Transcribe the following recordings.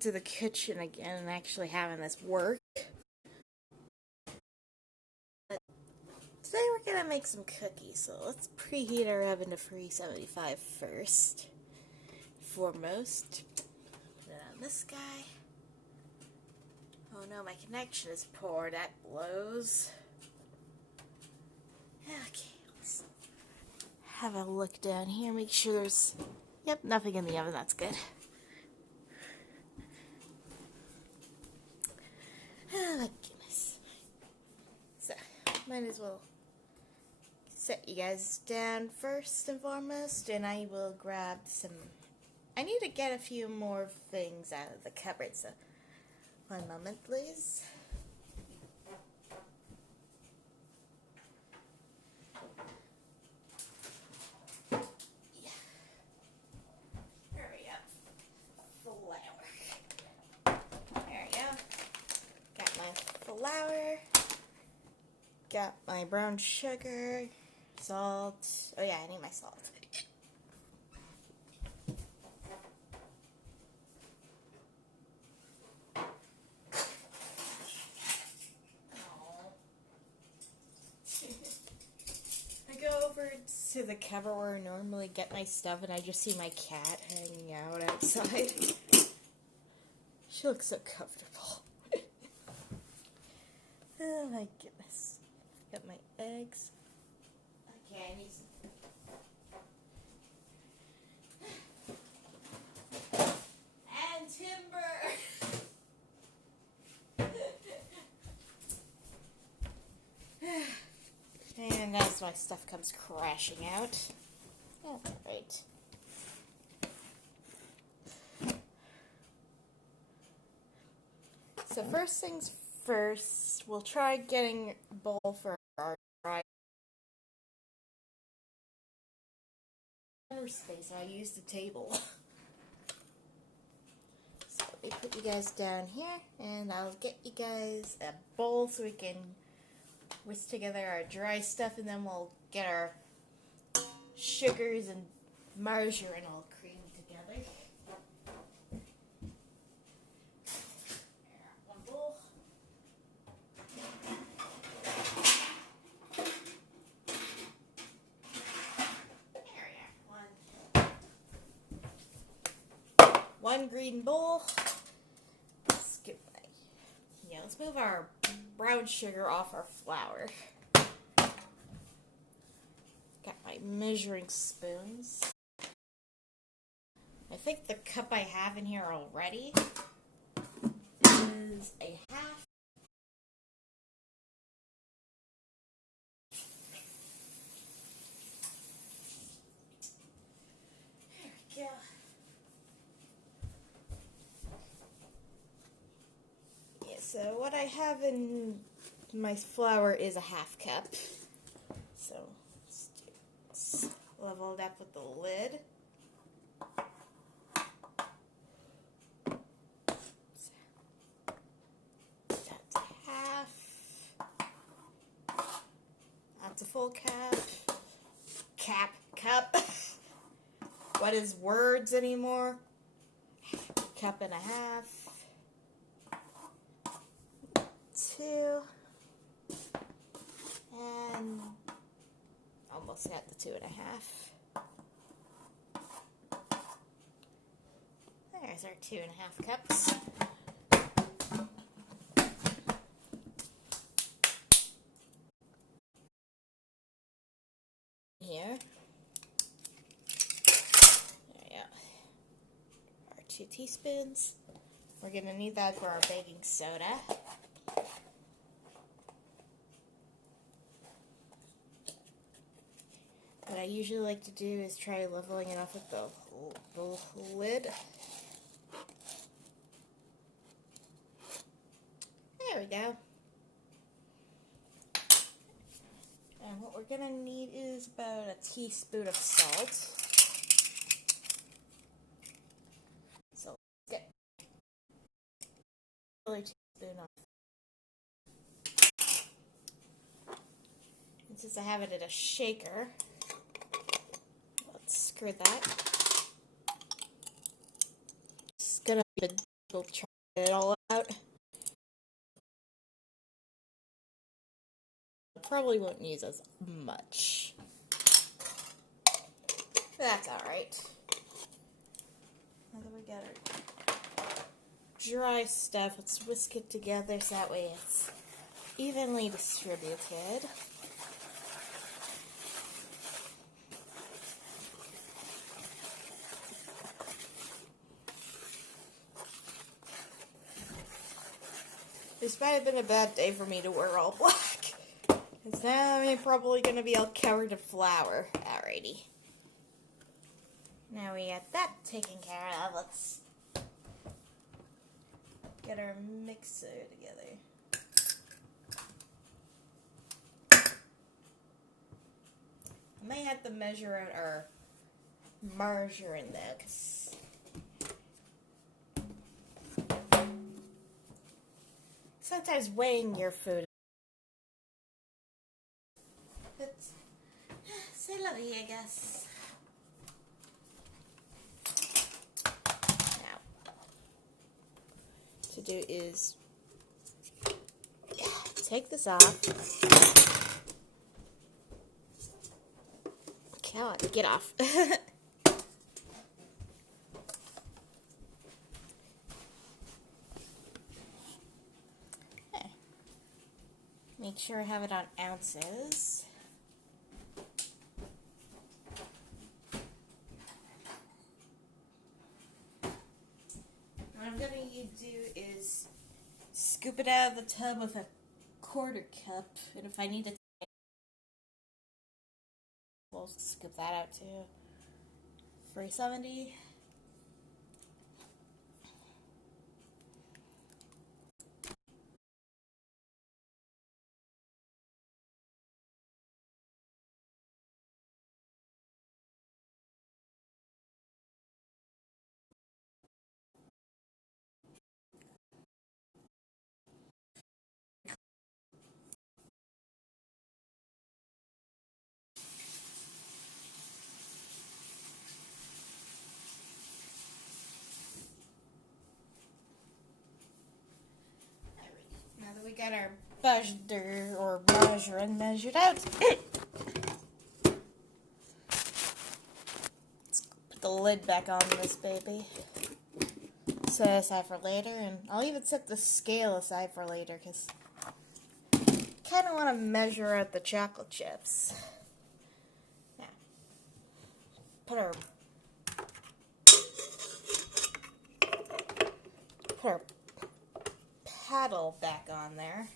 to the kitchen again and actually having this work. But today we're gonna make some cookies, so let's preheat our oven to 375 first. Foremost, put it on this guy. Oh no, my connection is poor. That blows. Okay, let's have a look down here. Make sure there's, nothing in the oven. That's good. Oh my goodness. So, might as well set you guys down first and foremost, and I will grab some. I need to get a few more things out of the cupboard, so one moment, please. There we go. Flour. There we go. Got my flour. Got my brown sugar. Salt. Oh yeah, I need my salt. To the cupboard where I normally get my stuff, and I just see my cat hanging out outside. She looks so comfortable. Oh my goodness. Got my eggs. Okay, I need some. And timber! And as my stuff comes crashing out. Oh, alright. So first things first, we'll try getting a bowl for our dry space. I use the table. So let me put you guys down here, and I'll get you guys a bowl so we can whisk together our dry stuff, and then we'll get our sugars and margarine all creamed together. One bowl. There we are. One green bowl. Let's move our brown sugar off our flour. Got my measuring spoons. I think the cup I have in here already is a half. There we go. So what I have in my flour is a half cup. So let's level it up with the lid. That's a half. That's a full cup. Cup. What is words anymore? Cup and a half. 2, and almost got the 2.5. There's our 2.5 cups. Here, there we go. Our 2 teaspoons. We're going to need that for our baking soda. What I usually like to do is try leveling it off with the lid. There we go. And what we're going to need is about a teaspoon of salt. So let's get another teaspoon of. And since I have it in a shaker, screw that. Just gonna be We'll try it all out. Probably won't use as much. That's alright. Now that we got our dry stuff, let's whisk it together so that way it's evenly distributed. This might have been a bad day for me to wear all black. Because now I'm probably going to be all covered in flour. Alrighty. Now we got that taken care of. Let's get our mixer together. I might have to measure out our margarine though, because sometimes weighing your food. It's c'est la vie, I guess. Now, to do is take this off. God, get off. Make sure I have it on ounces. What I'm going to do is scoop it out of the tub with a quarter cup, and if I need to, we'll scoop that out too. 370. Now that we got our butter or margarine measured out, let's put the lid back on this baby. Set it aside for later, and I'll even set the scale aside for later because I kind of want to measure out the chocolate chips. Now, put our paddle back on there.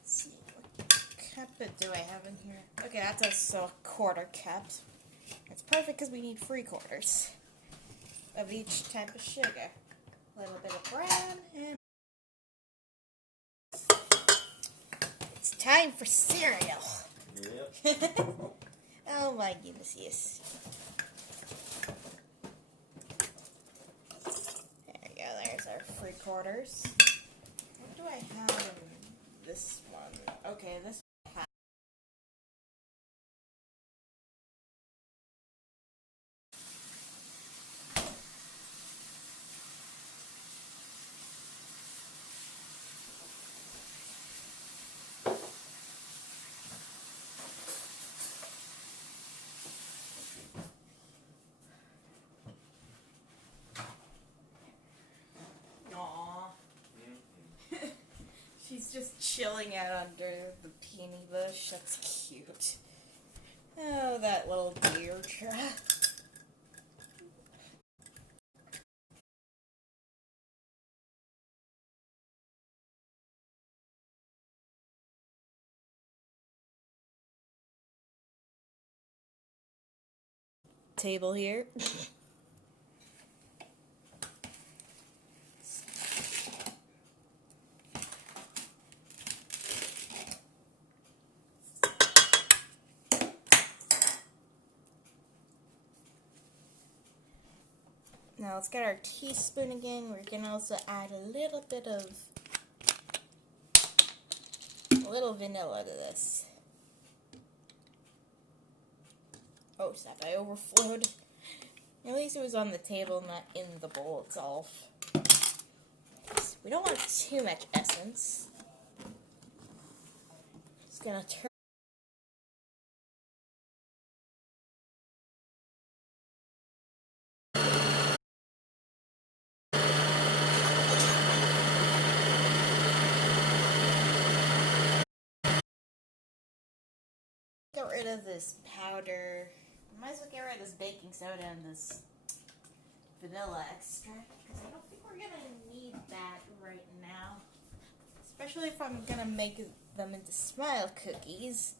Let's see, what cup do I have in here? Okay, that's a quarter cup. It's perfect because we need 3/4 of each type of sugar. A little bit of brown, and it's time for cereal. Yep. Oh my goodness, yes. There's our 3/4. What do I have in this one? Okay, this one has She's just chilling out under the peony bush. That's cute. Oh, that little deer trap. Table here. Now let's get our teaspoon again. We're going to also add a little vanilla to this. Oh snap, I overflowed. At least it was on the table, not in the bowl itself. We don't want too much essence. Just gonna turn. Get rid of this powder. Might as well get rid of this baking soda and this vanilla extract, because I don't think we're gonna need that right now. Especially if I'm gonna make them into smile cookies.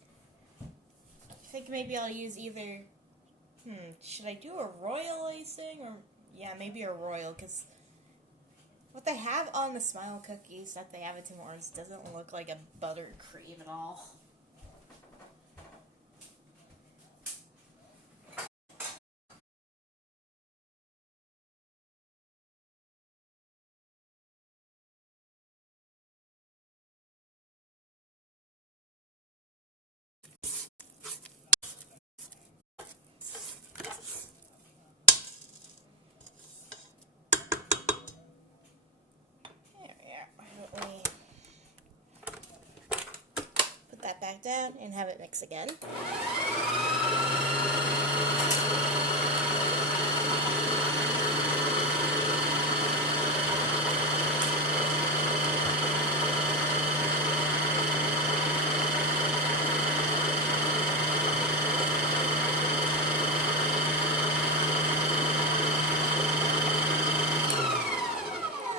I think maybe I'll use either, should I do a royal icing, or, yeah, maybe a royal, because what they have on the smile cookies that they have at Tim Hortons doesn't look like a buttercream at all. That back down and have it mix again.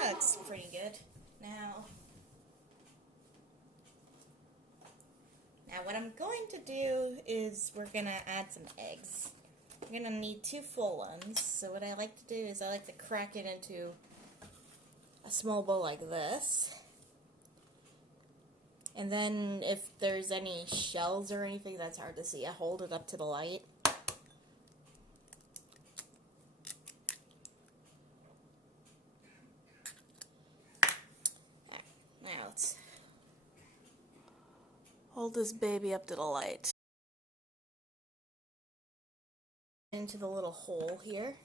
That's pretty good. Now what I'm going to do is we're going to add some eggs. We're going to need 2 full ones. So what I like to do is I like to crack it into a small bowl like this. And then if there's any shells or anything that's hard to see, I hold it up to the light. Now let's hold this baby up to the light. Into the little hole here.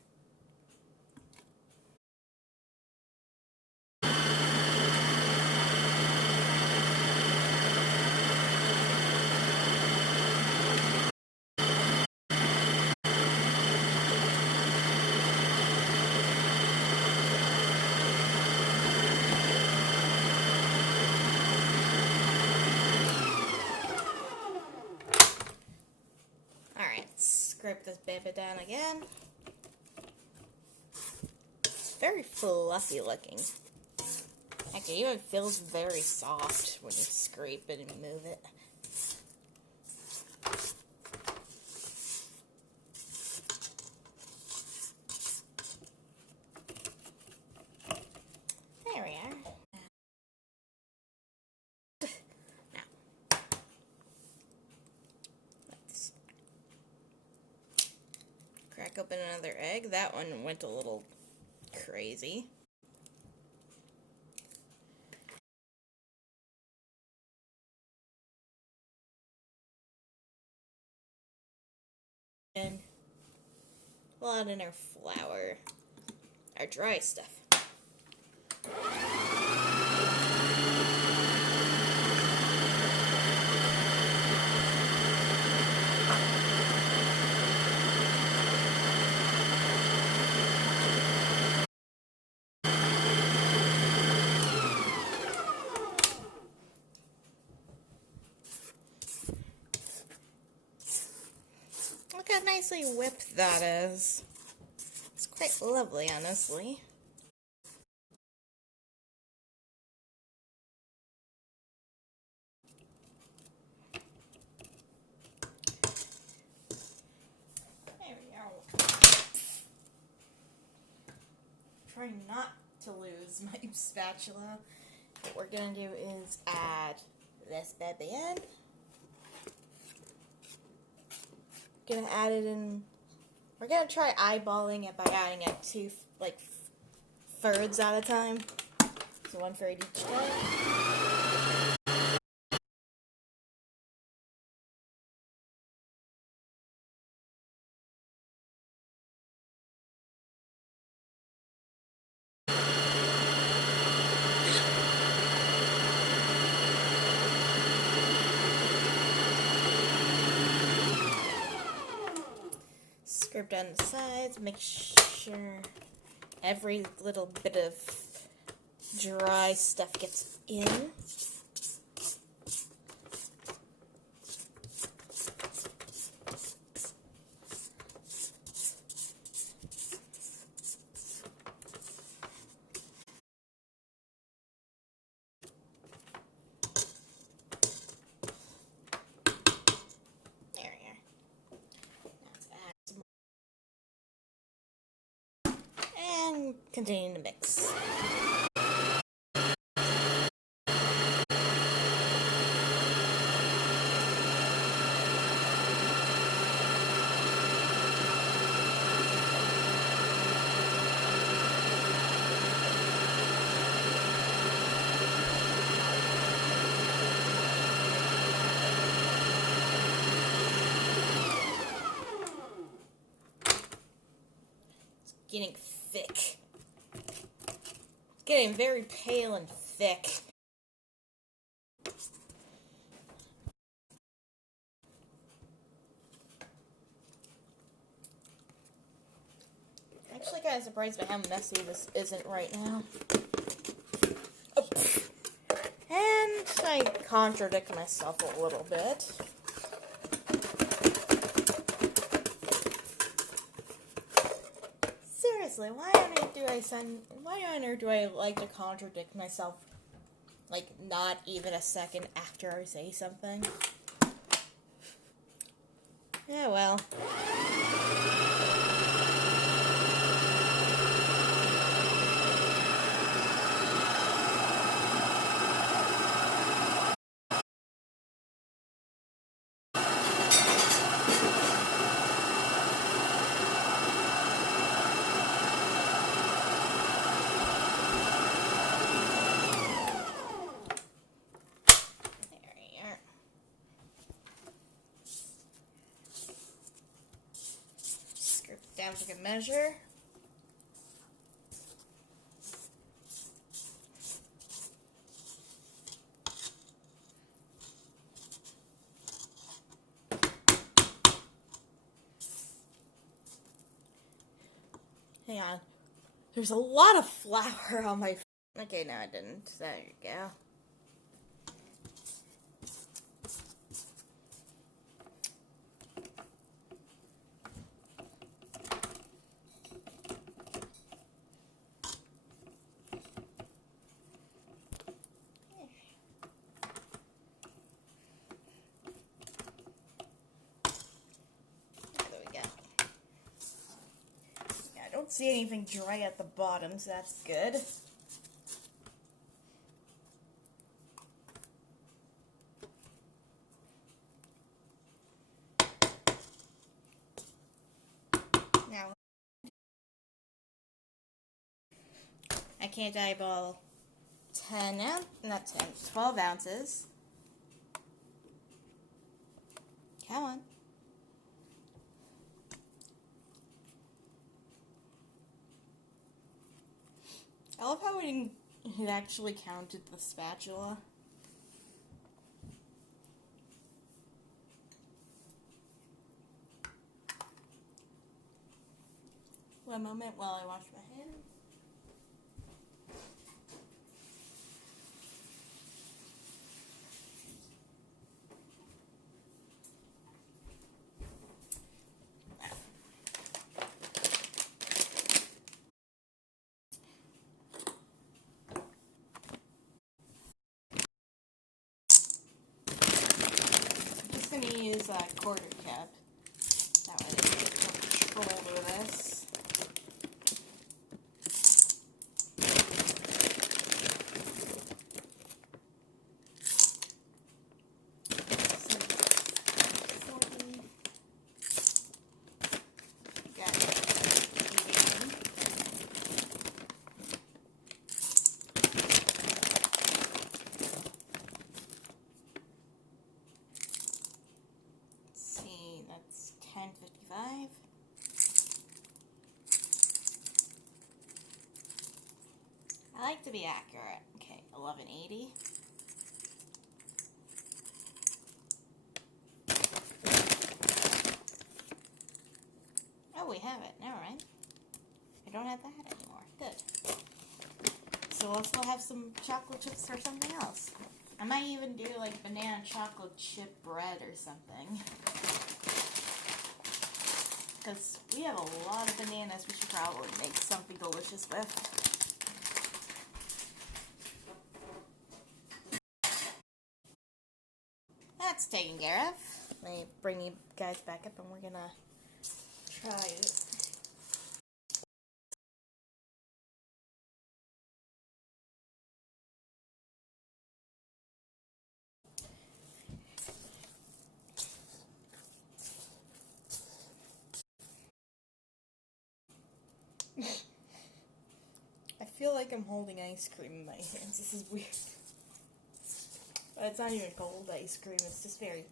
Scrape this baby down again. It's very fluffy looking. Actually, it even feels very soft when you scrape it and move it. There we are. Crack open another egg. That one went a little crazy. And we'll add in our flour, our dry stuff. Look how nicely whipped that is. It's quite lovely, honestly. There we go. Try not to lose my spatula. What we're gonna do is add this baby in. Gonna add it in. We're gonna try eyeballing it by adding it 2 thirds at a time. So 1/3 each time. Scrape down the sides, make sure every little bit of dry stuff gets in. And continue to mix. It's getting thick. Getting very pale and thick. Actually kind of surprised by how messy this isn't right now. Oh. And I contradict myself a little bit. Seriously, why on earth do I like to contradict myself, like, not even a second after I say something? Yeah, well. Down to good measure. Hang on. There's a lot of flour on my... Okay, no, I didn't. There you go. Don't see anything dry at the bottom, so that's good. Now, I can't eyeball 12 ounces. Come on. I love how it actually counted the spatula. One moment while I wash my hands. I'm going to use a quarter cup. That way I can get more control over this. That's 10.55. I like to be accurate. Okay, 11.80. Oh Oh, we have it. Never mind. I don't have that anymore. Good. So we'll still have some chocolate chips or something else. I might even do like banana chocolate chip bread or something. Because we have a lot of bananas we should probably make something delicious with. That's taken care of. Let me bring you guys back up and we're gonna try it. I feel like I'm holding ice cream in my hands. This is weird. But it's not even cold ice cream. It's just very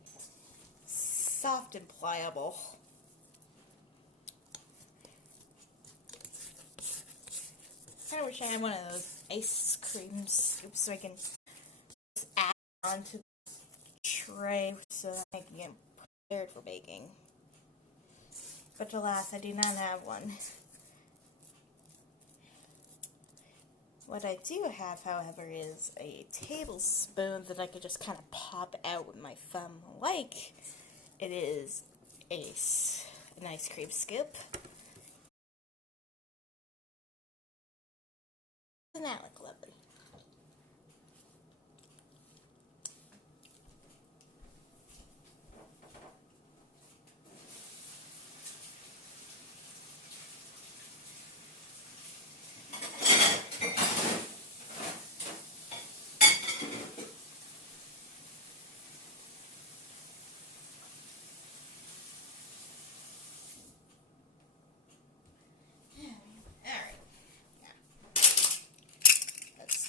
soft and pliable. I wish I had one of those ice cream scoops so I can just add onto the tray so that I can get prepared for baking. But alas, I do not have one. What I do have, however, is a tablespoon that I could just kind of pop out with my thumb like it is an ice cream scoop. Doesn't that look lovely?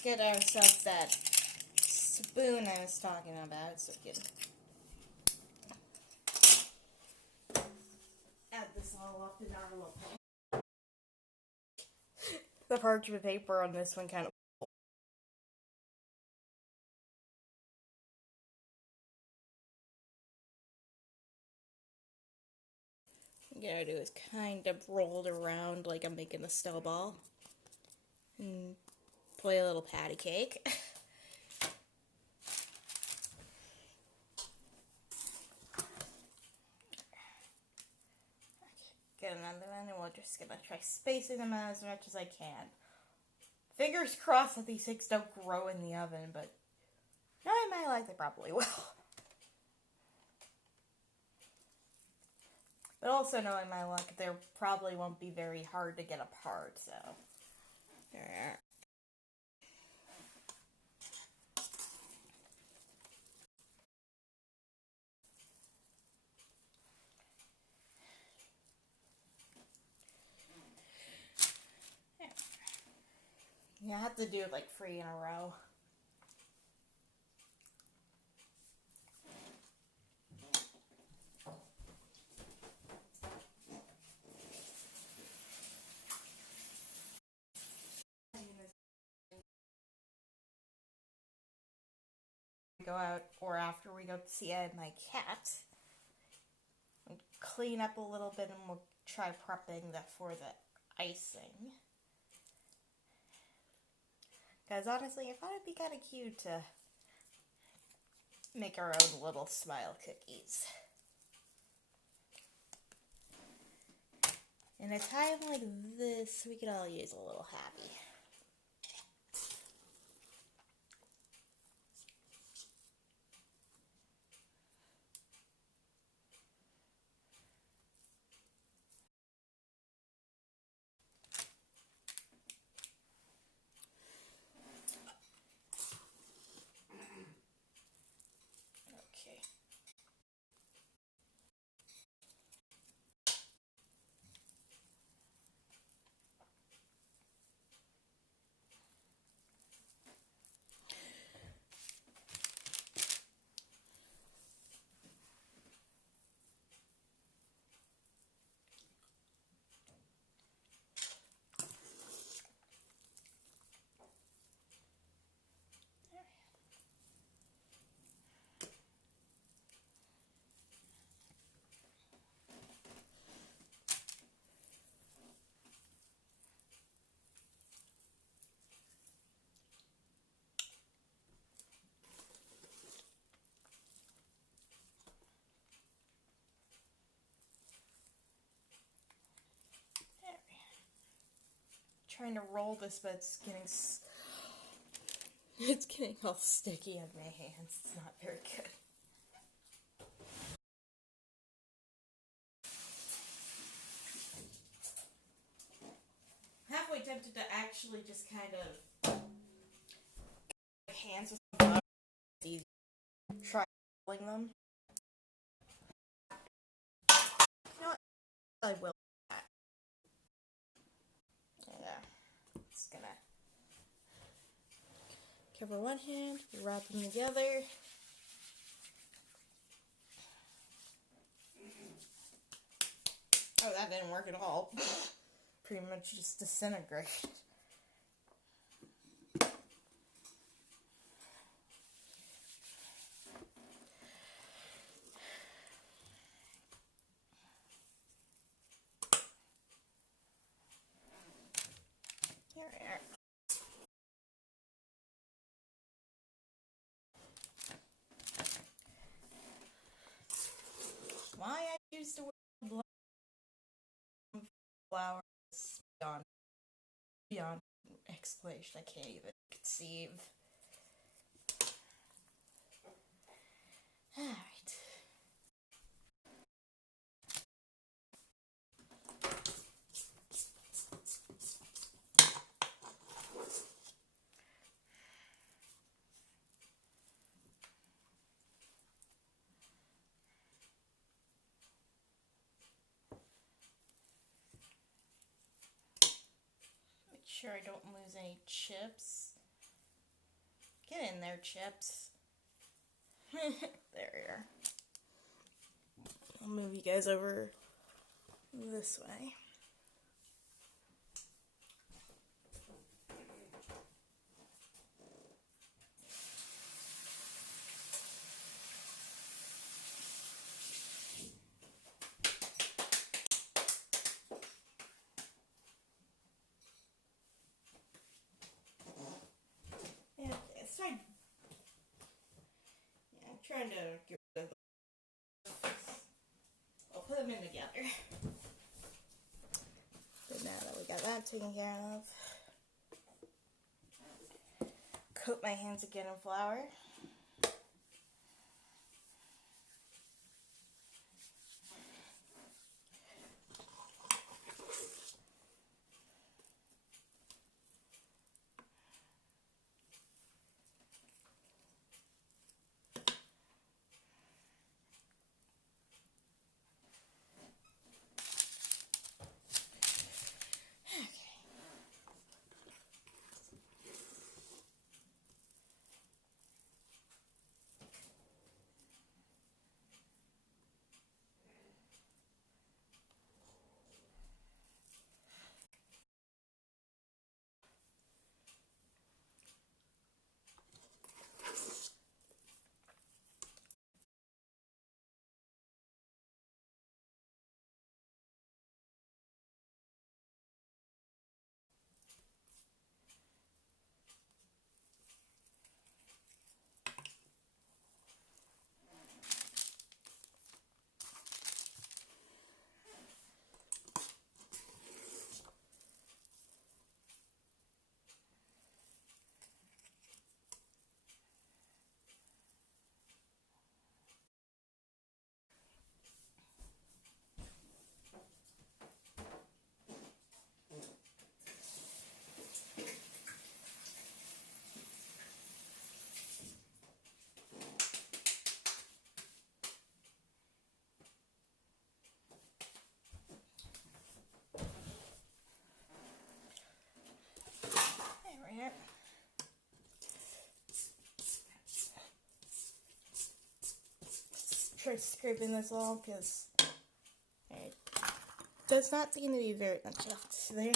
Get ourselves that spoon I was talking about so we can add this all up in our little pan. The parchment paper on this one kind of what I gotta do is kind of roll it around like I'm making a snowball and play a little patty cake. Get another one, and we're just gonna try spacing them out as much as I can. Fingers crossed that these things don't grow in the oven, but knowing my life, they probably will. But also knowing my luck, they probably won't be very hard to get apart, so there. Yeah, I have to do like 3 in a row. Go out, or after we go to see my cat, and clean up a little bit, and we'll try prepping that for the icing. Because honestly, I thought it'd be kind of cute to make our own little smile cookies. In a time like this, we could all use a little happy. Okay. trying to roll this, but it's getting all sticky on my hands. It's not very good. Halfway tempted to actually just kind of hands with some butter. It's easy. Try rolling them. You know what? I will. Yeah. Just gonna cover one hand, wrap them together. Oh, that didn't work at all. Pretty much just disintegrated. Here we are. Why I use the word flour is beyond explanation. I can't even conceive. Alright. Make sure I don't lose any chips. Get in there, chips. There we are. I'll move you guys over this way. Yeah, it's fine. Yeah, I'm trying to get rid of the... I'll put them in together. But now that we got that taken care of, coat my hands again in flour. Try scraping this all because there's not going to be very much left there.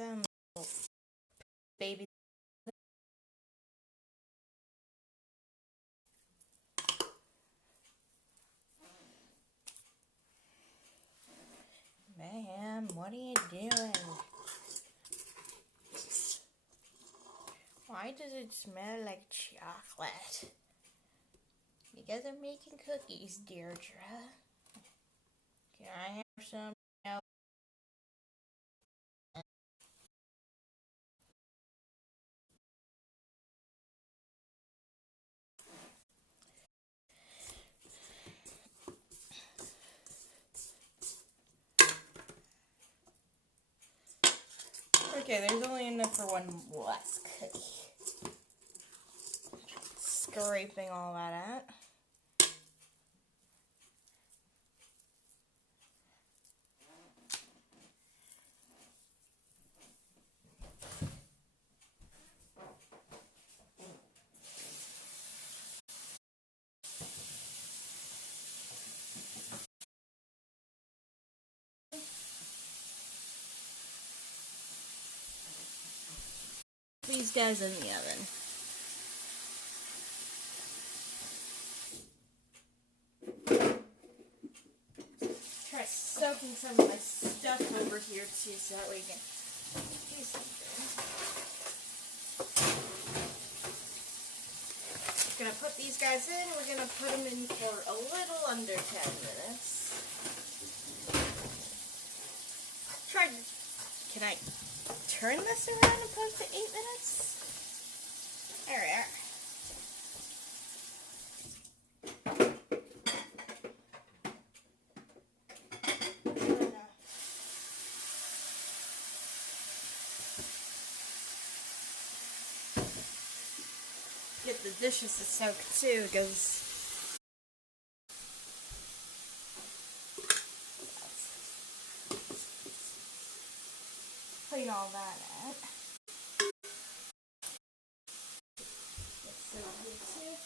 sound like baby. Ma'am, what are you doing? Why does it smell like chocolate? You guys are making cookies, Deirdre. Can I have some now? Okay, there's only enough for one last cookie. Scraping all that out. These guys in the oven. Try soaking some of my stuff over here too, so that way we can do something. Gonna put these guys in. We're gonna put them in for a little under 10 minutes. Can I turn this around and put it to 8 minutes? There we are. Get the dishes to soak too, because clean all that out. Get some here too.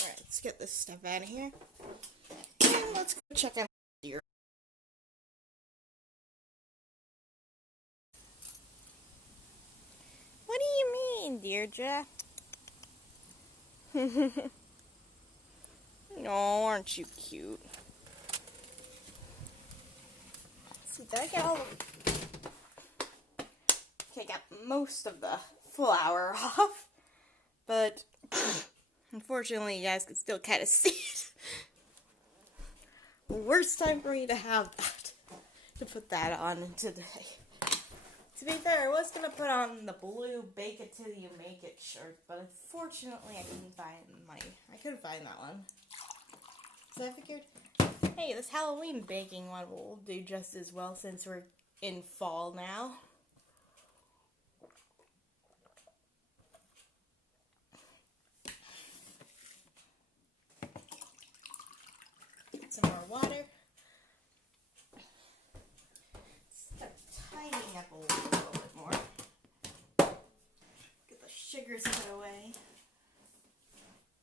Alright, let's get this stuff out of here. And let's go check out your. What do you mean, Deirdre? No, aren't you cute? See, did I get all the... Okay, I got most of the flour off, but unfortunately, you guys can still kind of see it. Worst time for me to have that, to put that on today. To be fair, I was going to put on the blue bake it till you make it shirt, but unfortunately I couldn't find that one. So I figured, hey, this Halloween baking one will do just as well since we're in fall now. Some more water. Start tidying up a little bit more. Get the sugars put away.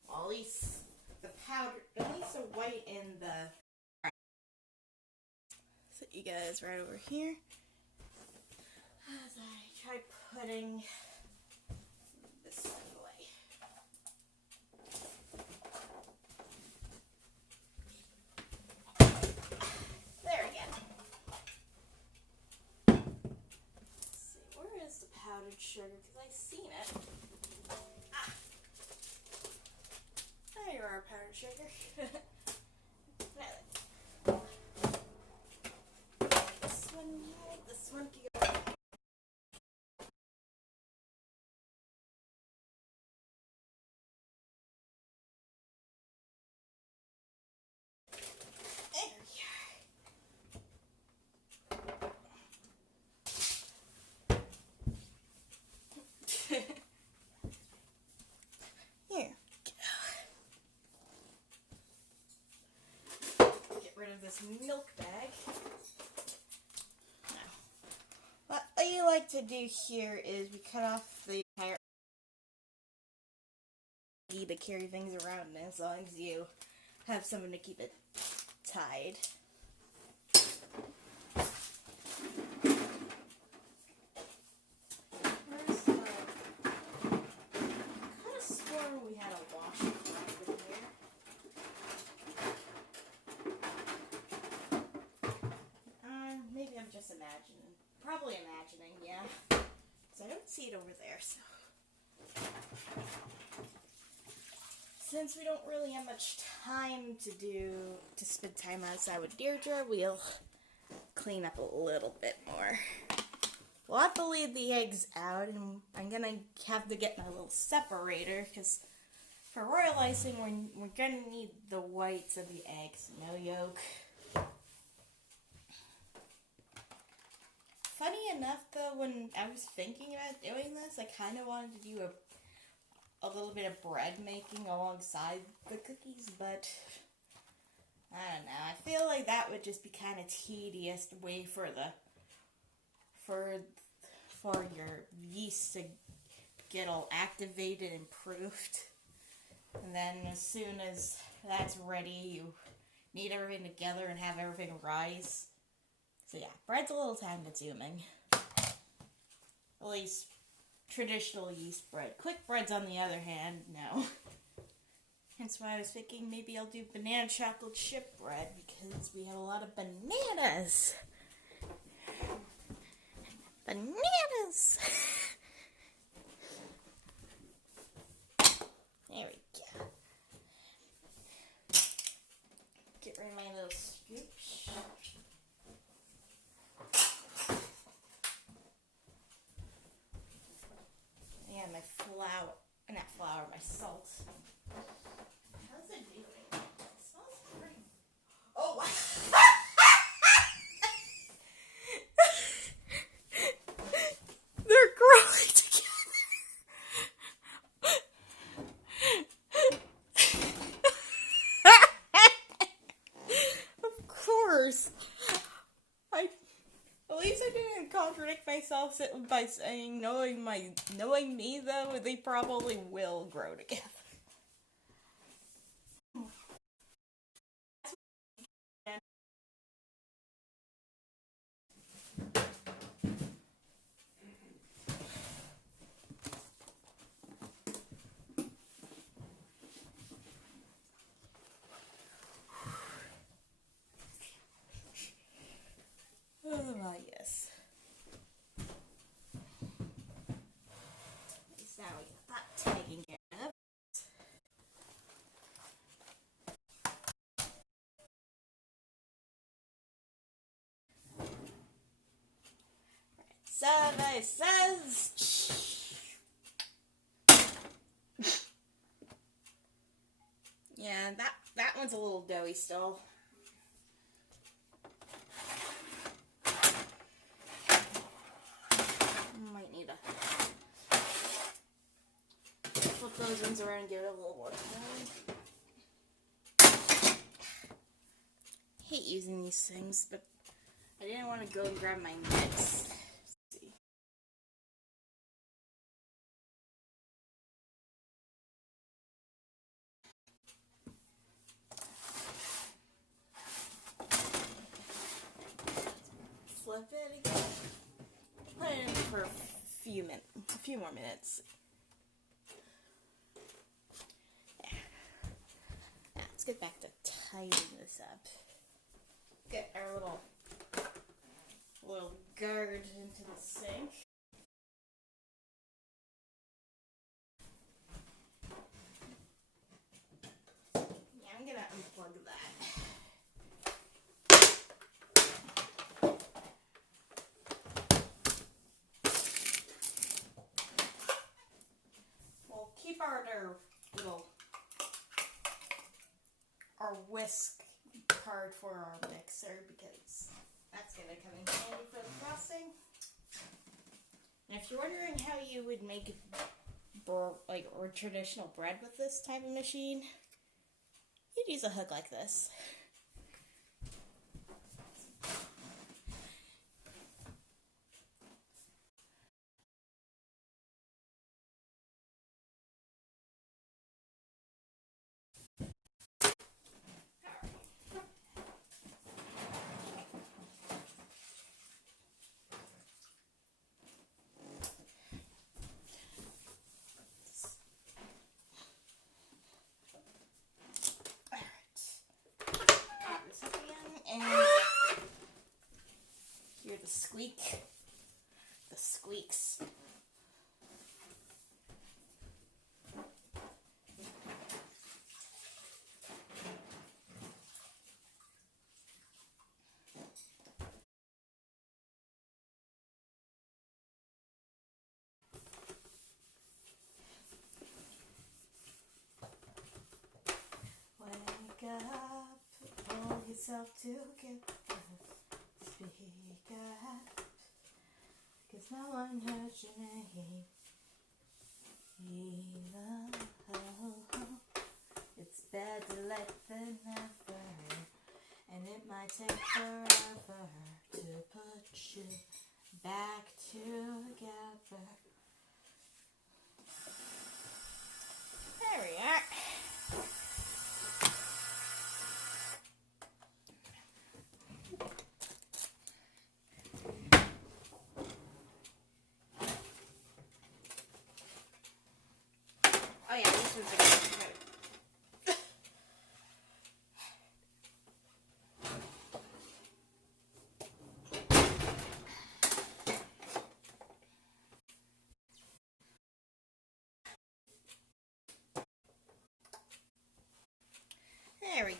Well, at least the powder, at least the white in the... Set you guys right over here. As I try putting this stuff away. There again. Let's see, where is the powdered sugar? Because I've seen it. Ah. There you are, powdered sugar. This one can go of this milk bag. Now, what you like to do here is we cut off the entire to carry things around in, as long as you have someone to keep it tied. First, I could have sworn we had a washer in here. Maybe I'm just imagining. Probably imagining, yeah. Because I don't see it over there, so. Since we don't really have much time to spend time outside with Deirdre, we'll clean up a little bit more. We'll have to leave the eggs out, and I'm gonna have to get my little separator, because for royal icing, we're gonna need the whites of the eggs, no yolk. Funny enough, though, when I was thinking about doing this, I kind of wanted to do a little bit of bread making alongside the cookies, but I don't know. I feel like that would just be kind of tedious way for your yeast to get all activated and proofed. And then as soon as that's ready, you knead everything together and have everything rise. So yeah, bread's a little time consuming. At least traditional yeast bread. Quick breads, on the other hand, no. Hence why I was thinking maybe I'll do banana chocolate chip bread, because we have a lot of bananas. Bananas! There we go. Get rid of my little scoops. Yeah, my salt. How's it doing? It smells pretty. Oh, wow. They're growing together. Of course. At least I didn't contradict myself by saying, knowing me though, they probably will grow together. Oh, yes. At least now we got that taken care of. Survey says. Yeah, that one's a little doughy still. Might need to flip those ones around and give it a little more time. Hate using these things, but I didn't want to go and grab my mix. Flip it again. Put it in for a few more minutes. Yeah. Now let's get back to tidying this up. Get our little guard into the sink. Yeah, I'm gonna unplug that. Keep our whisk card for our mixer, because that's gonna come in handy for the frosting. And if you're wondering how you would make or traditional bread with this type of machine, you'd use a hook like this. squeak. The squeaks. Wake up, pull yourself together, speak up, 'cause no one heard your name. It's better late than never, and it might take forever to put you back together. There we are. Oh yeah, these ones are good. There we go.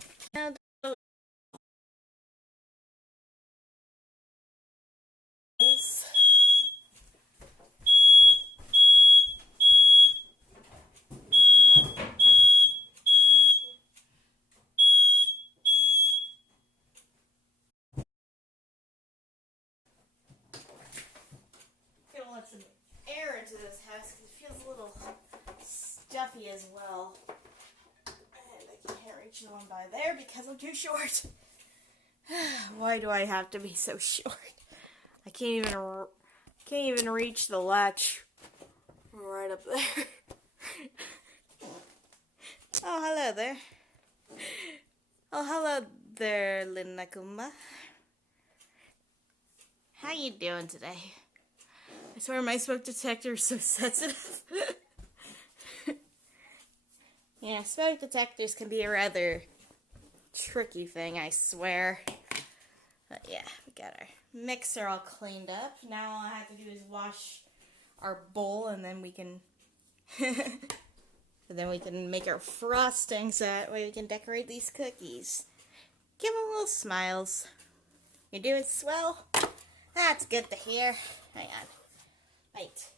Gonna let some air into this house because it feels a little stuffy as well. And I can't reach the one by there because I'm too short. Why do I have to be so short? I can't even reach the latch right up there. Oh, hello there. Oh, hello there, Linakuma. How you doing today? I swear my smoke detector is so sensitive. Yeah, smoke detectors can be a rather tricky thing, I swear. But yeah, we got our mixer all cleaned up. Now all I have to do is wash our bowl and then we can make our frosting so that way we can decorate these cookies. Give them little smiles. You're doing swell? That's good to hear. Hang on. Wait.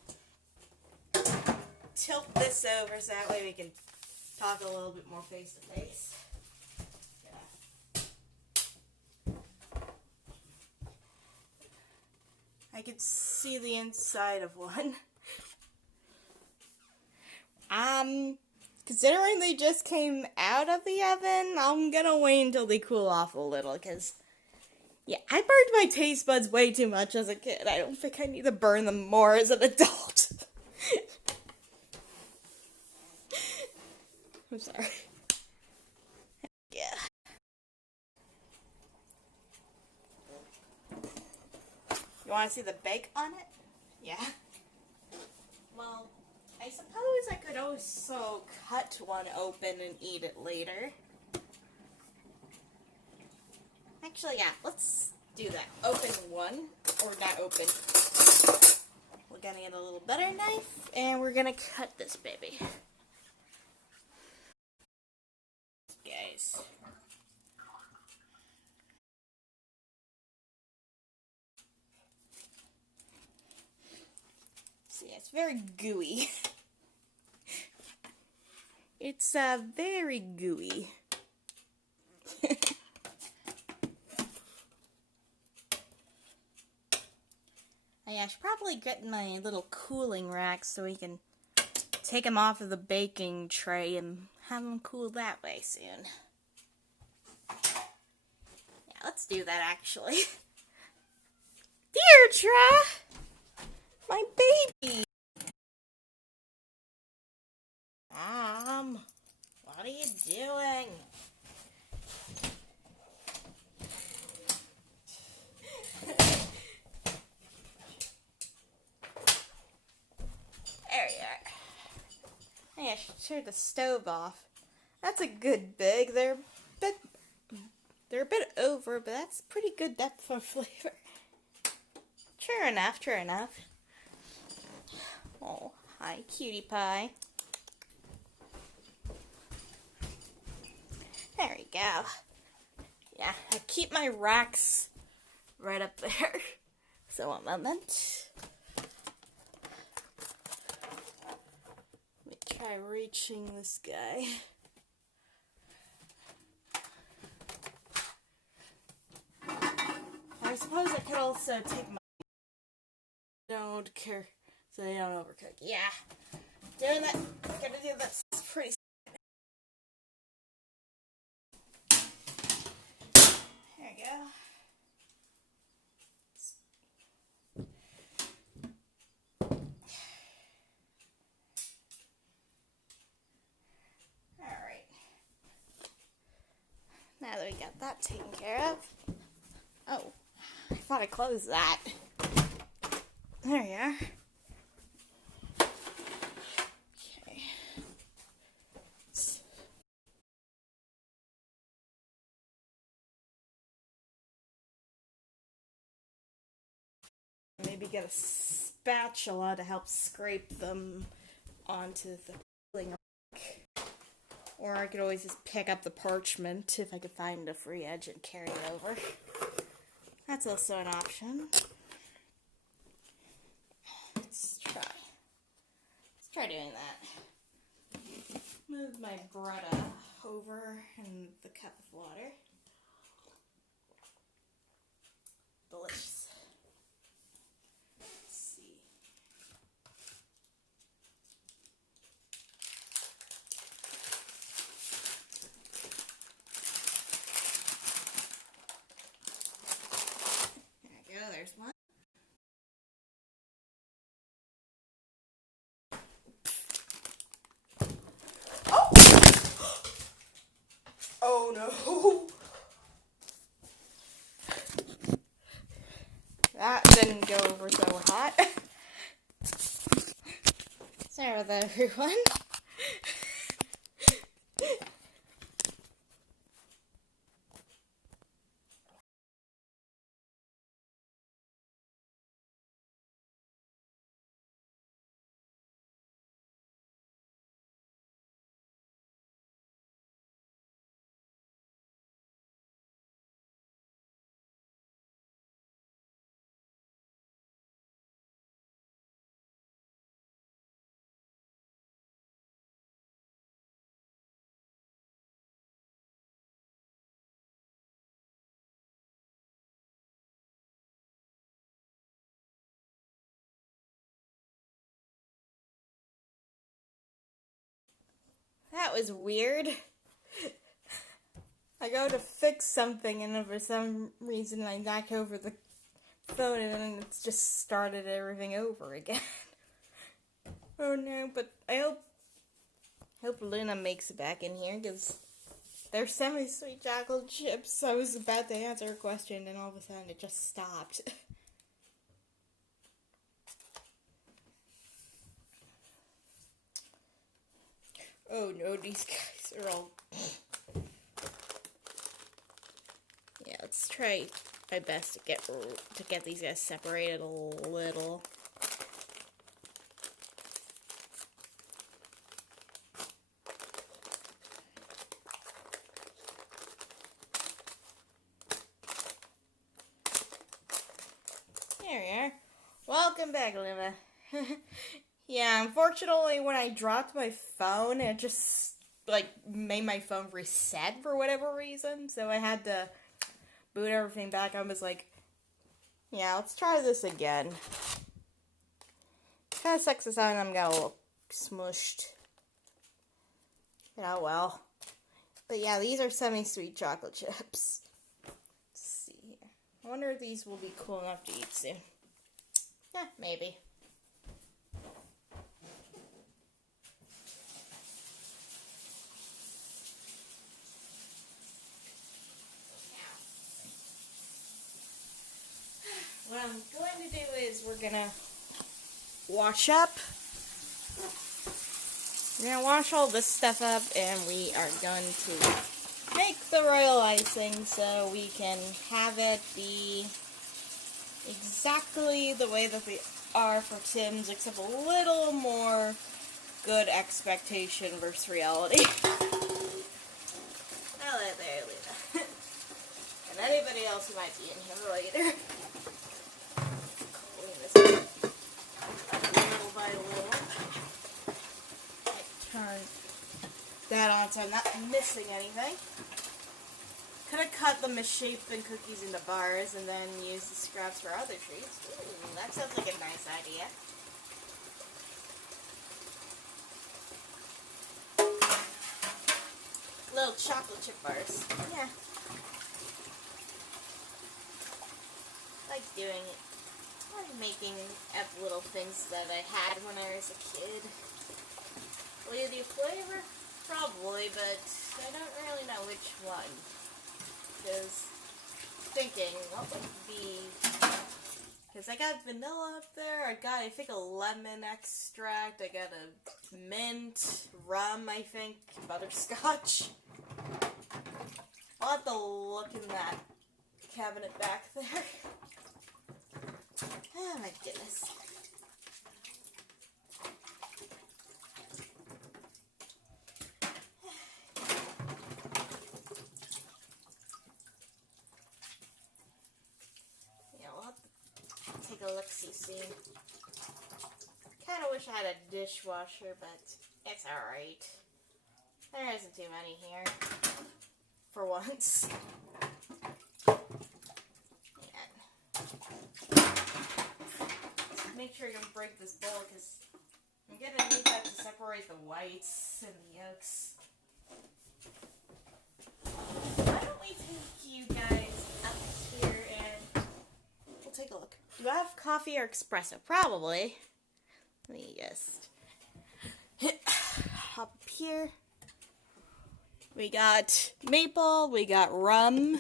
Tilt this over so that way we can talk a little bit more face to face. I could see the inside of one. Considering they just came out of the oven, I'm gonna wait until they cool off a little, because, yeah, I burned my taste buds way too much as a kid. I don't think I need to burn them more as an adult. I'm sorry. Yeah. You want to see the bake on it? Yeah. Well, I suppose I could also cut one open and eat it later. Actually, yeah, let's do that. Open one, or not open. We're gonna get a little butter knife, and we're gonna cut this baby. Guys. See, it's very gooey. It's very gooey. I should probably get my little cooling rack so we can take them off of the baking tray and have them cool that way soon. Yeah, let's do that actually. Deirdre! My baby! What are you doing? There you are. Hey, I should turn the stove off. That's a good big. They're a bit over, but that's pretty good depth for flavor. True enough, true enough. Oh, hi, cutie pie. There we go. Yeah, I keep my racks right up there. So one moment. Let me try reaching this guy. I suppose I could also take my... Don't care, so they don't overcook. Yeah, doing that. Gotta do that. It's pretty. There you go. Alright. Now that we got that taken care of. Oh, I thought I closed that. There you are. Okay. Maybe get a spatula to help scrape them onto the cooling rack. Or I could always just pick up the parchment if I could find a free edge and carry it over. That's also an option. Let's try doing that. Move my Bretta over in the cup of water. Delicious. Let's see. There we go, there's one. Oh no! That didn't go over so hot. Sorry about that, everyone. That was weird. I go to fix something and for some reason I knock over the phone and then it's just started everything over again. Oh no, but I hope Luna makes it back in here because they're semi-sweet chocolate chips. I was about to answer a question and all of a sudden it just stopped. Oh no, these guys are all... Yeah, let's try my best to get these guys separated a little. There we are. Welcome back, Luna. Yeah, unfortunately, when I dropped my phone, it just, made my phone reset for whatever reason, so I had to boot everything back. I was like, yeah, let's try this again. Kind of sucks this out and I'm got a little smushed. Oh well. But yeah, these are semi-sweet chocolate chips. Let's see here. I wonder if these will be cool enough to eat soon. Yeah, maybe. What I'm going to do is we're gonna wash up. We're gonna wash all this stuff up and we are going to make the royal icing so we can have it be exactly the way that they are for Tim's, except a little more good expectation versus reality. I'll let there later. And anybody else who might be in here later. Clean this up little by little. I turn that on so I'm not missing anything. Could have cut the misshapen cookies into bars and then use the scraps for other treats. Ooh, that sounds like a nice idea. Little chocolate chip bars. Yeah. I like doing it. I like making up little things that I had when I was a kid. Will you do flavor? Probably, but I don't really know which one. Because thinking, what would be... Because I got vanilla up there, I got, I think, a lemon extract, I got a mint, rum, I think, butterscotch. I'll have to look in that cabinet back there. Oh my goodness. Yeah, we'll have to take a look-see soon. Kinda wish I had a dishwasher, but it's alright. There isn't too many here. For once. Make sure you don't break this bowl because I'm gonna need that to separate the whites and the yolks. Why don't we take you guys up here and we'll take a look. Do I have coffee or espresso? Probably. Let me just hop up here. We got maple, we got rum,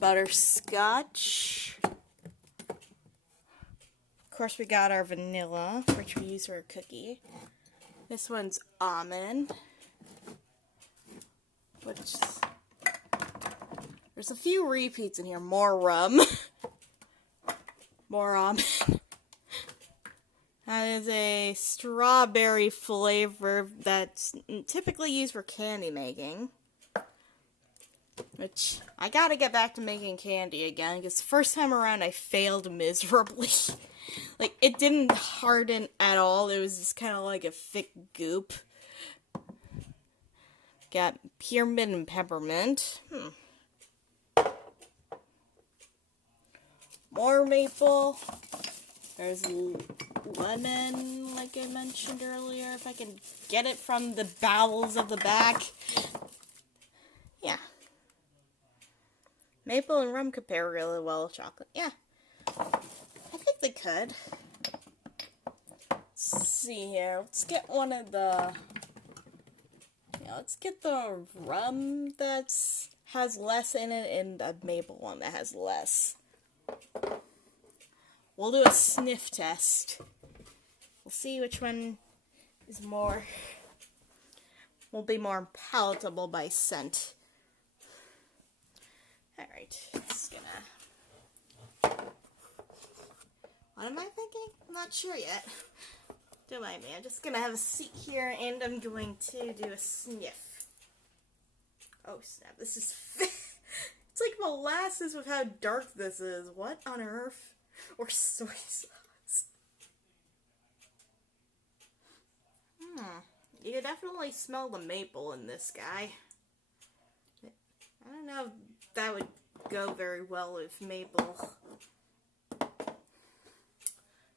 butterscotch. Of course, we got our vanilla, which we use for a cookie. This one's almond. Which, there's a few repeats in here. More rum. More almond. That is a strawberry flavor that's typically used for candy making. Which, I gotta get back to making candy again, because the first time around I failed miserably. Like, it didn't harden at all, it was just kind of like a thick goop. Got spearmint and peppermint. More maple. There's lemon, like I mentioned earlier, if I can get it from the bowels of the back. Yeah. Maple and rum could pair really well with chocolate. Yeah. I think they could. Let's see here. Let's get one of the... Yeah, let's get the rum that has less in it and the maple one that has less. We'll do a sniff test. We'll see which one is more... will be more palatable by scent. Alright, just gonna... What am I thinking? I'm not sure yet. Don't mind me. I'm just gonna have a seat here and I'm going to do a sniff. Oh snap, this is... It's like molasses with how dark this is. What on earth? Or soy sauce. You can definitely smell the maple in this guy. I don't know if that would go very well with maple.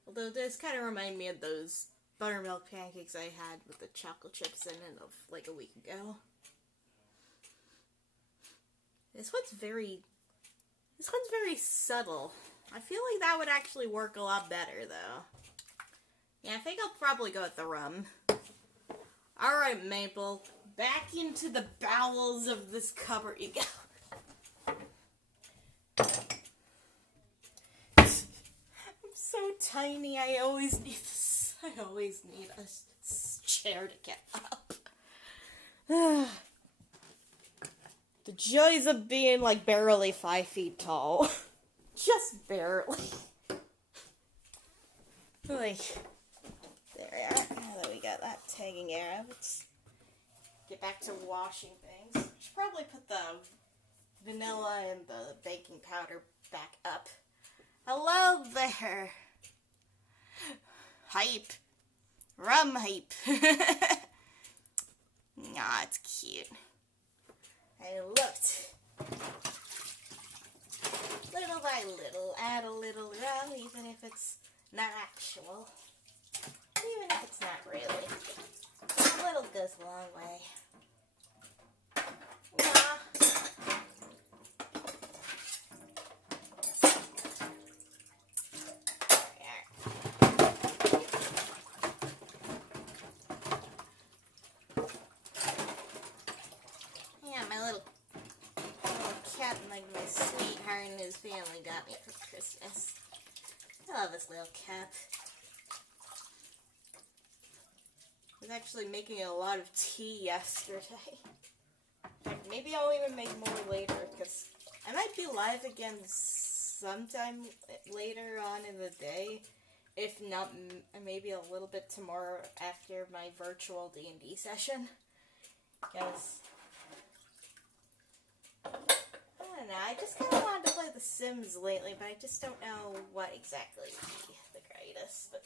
Although this kind of remind me of those buttermilk pancakes I had with the chocolate chips in it of like a week ago. This one's very subtle. I feel like that would actually work a lot better, though. Yeah, I think I'll probably go with the rum. Alright, Maple. Back into the bowels of this cupboard you go. I'm so tiny, I always need a chair to get up. The joys of being, like, barely 5 feet tall. Just barely. Like, there we are. Now that we got that taking care of, let's get back to washing things. Should probably put the vanilla and the baking powder back up. Hello there. Hype. Rum hype. Aw, it's cute. I looked. Little by little, add a little rum, even if it's not actual. Even if it's not really. A little goes a long way. Nah. Yeah, my little cat, like my sweetheart and his family got me for Christmas. I love this little cat. I was actually making a lot of tea yesterday. Maybe I'll even make more later, because I might be live again sometime later on in the day. If not, maybe a little bit tomorrow after my virtual D&D session. Because I don't know, I just kind of wanted to play The Sims lately, but I just don't know what exactly would be the greatest. But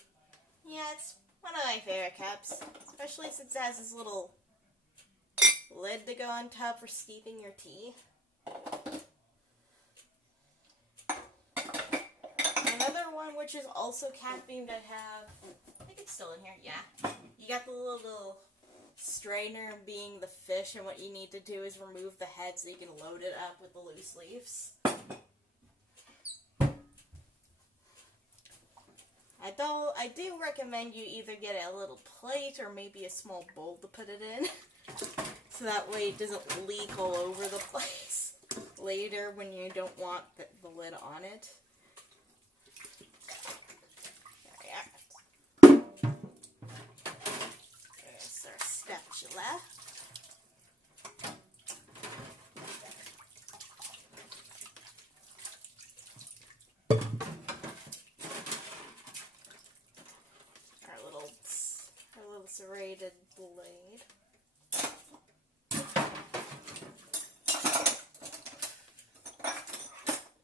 yeah, it's one of my favorite cups, especially since it has this little lid to go on top for steeping your tea. Another one which is also caffeine that I think it's still in here, yeah. You got the little strainer being the fish, and what you need to do is remove the head so you can load it up with the loose leaves. I do recommend you either get a little plate or maybe a small bowl to put it in. So that way it doesn't leak all over the place later when you don't want the lid on it. There we are. There's our spatula. Our little serrated blade.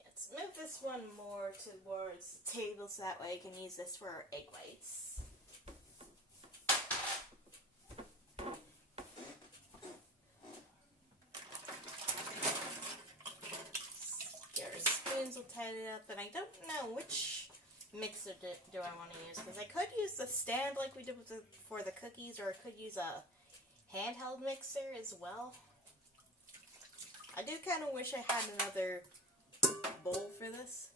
Let's move this one more towards the table so that way I can use this for our egg whites. Get our spoons will tied it up, and I don't know which mixer do I want to use, because I could use the stand like we did for the cookies, or I could use a handheld mixer as well. I do kind of wish I had another bowl for this.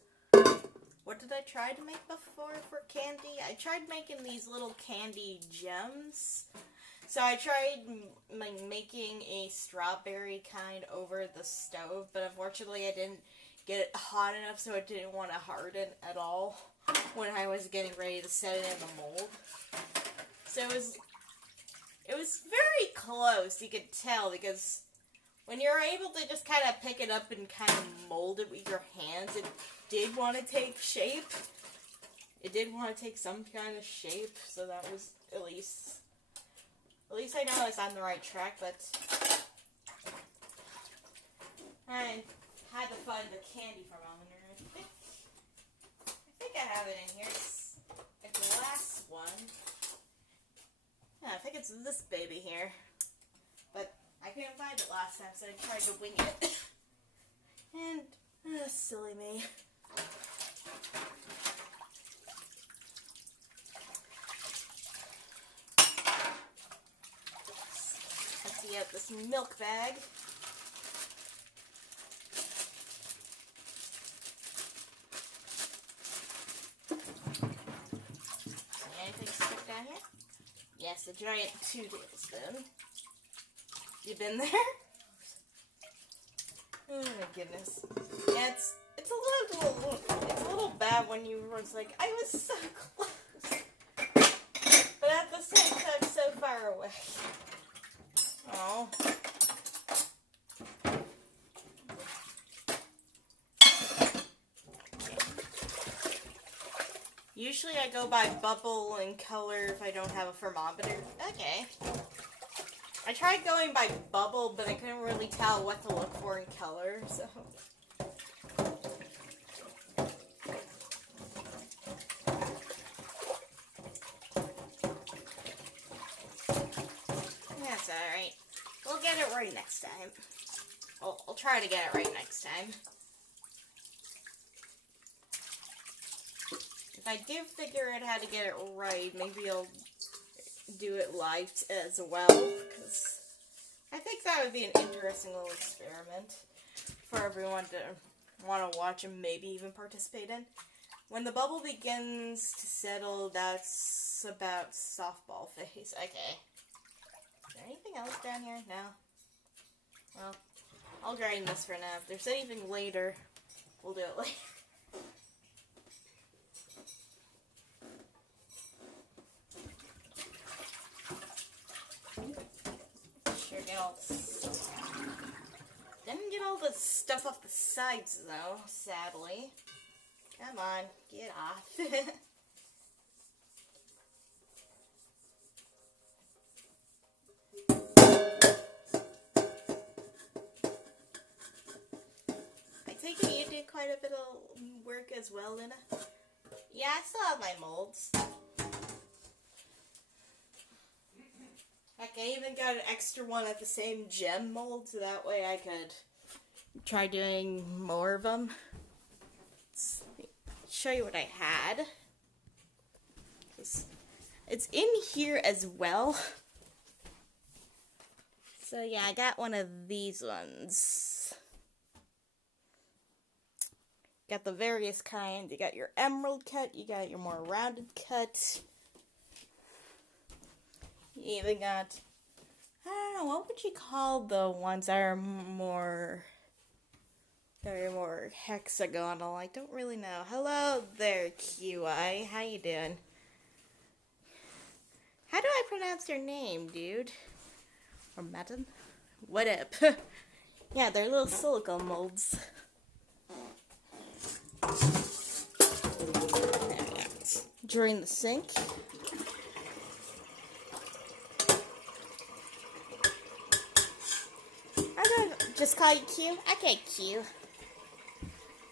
What did I try to make before for candy? I tried making these little candy gems. So I tried making a strawberry kind over the stove, but unfortunately I didn't get it hot enough, so it didn't want to harden at all when I was getting ready to set it in the mold. So it was very close, you could tell, because when you're able to just kind of pick it up and kind of mold it with your hands, it did want to take shape. It did want to take some kind of shape, so that was at least I know I was on the right track, but I had to find the candy thermometer. I think I have it in here. It's a glass one. Yeah, I think it's this baby here. But I couldn't find it last time, so I tried to wing it. And, silly me. Empty out this milk bag. Anything stuck down here? Yes, a giant 2 tablespoon. You been there? Oh my goodness. Yeah, it's a little bad when you were like, I was so close, but at the same time so far away. Oh. Usually I go by bubble and color if I don't have a thermometer. Okay. I tried going by bubble, but I couldn't really tell what to look for in color, so... That's alright. We'll get it right next time. I'll try to get it right next time. If I do figure out how to get it right, maybe I'll do it live as well, because I think that would be an interesting little experiment for everyone to want to watch and maybe even participate in. When the bubble begins to settle, that's about softball phase. Okay. Is there anything else down here? No. Well, I'll grind this for now. If there's anything later, we'll do it later. Didn't get all the stuff off the sides though, sadly. Come on, get off. I take it you did quite a bit of work as well, Lena? Yeah, I still have my molds. Heck, I even got an extra one at the same gem mold, so that way I could try doing more of them. Let's show you what I had. It's in here as well. So yeah, I got one of these ones. Got the various kinds. You got your emerald cut, you got your more rounded cut. You even got, I don't know, what would you call the ones that are more hexagonal? I don't really know. Hello there, QI. How you doing? How do I pronounce your name, dude? Or madam? What up? Yeah, they're little silicone molds. There we go. Drain the sink. Just call you Q? Okay, Q.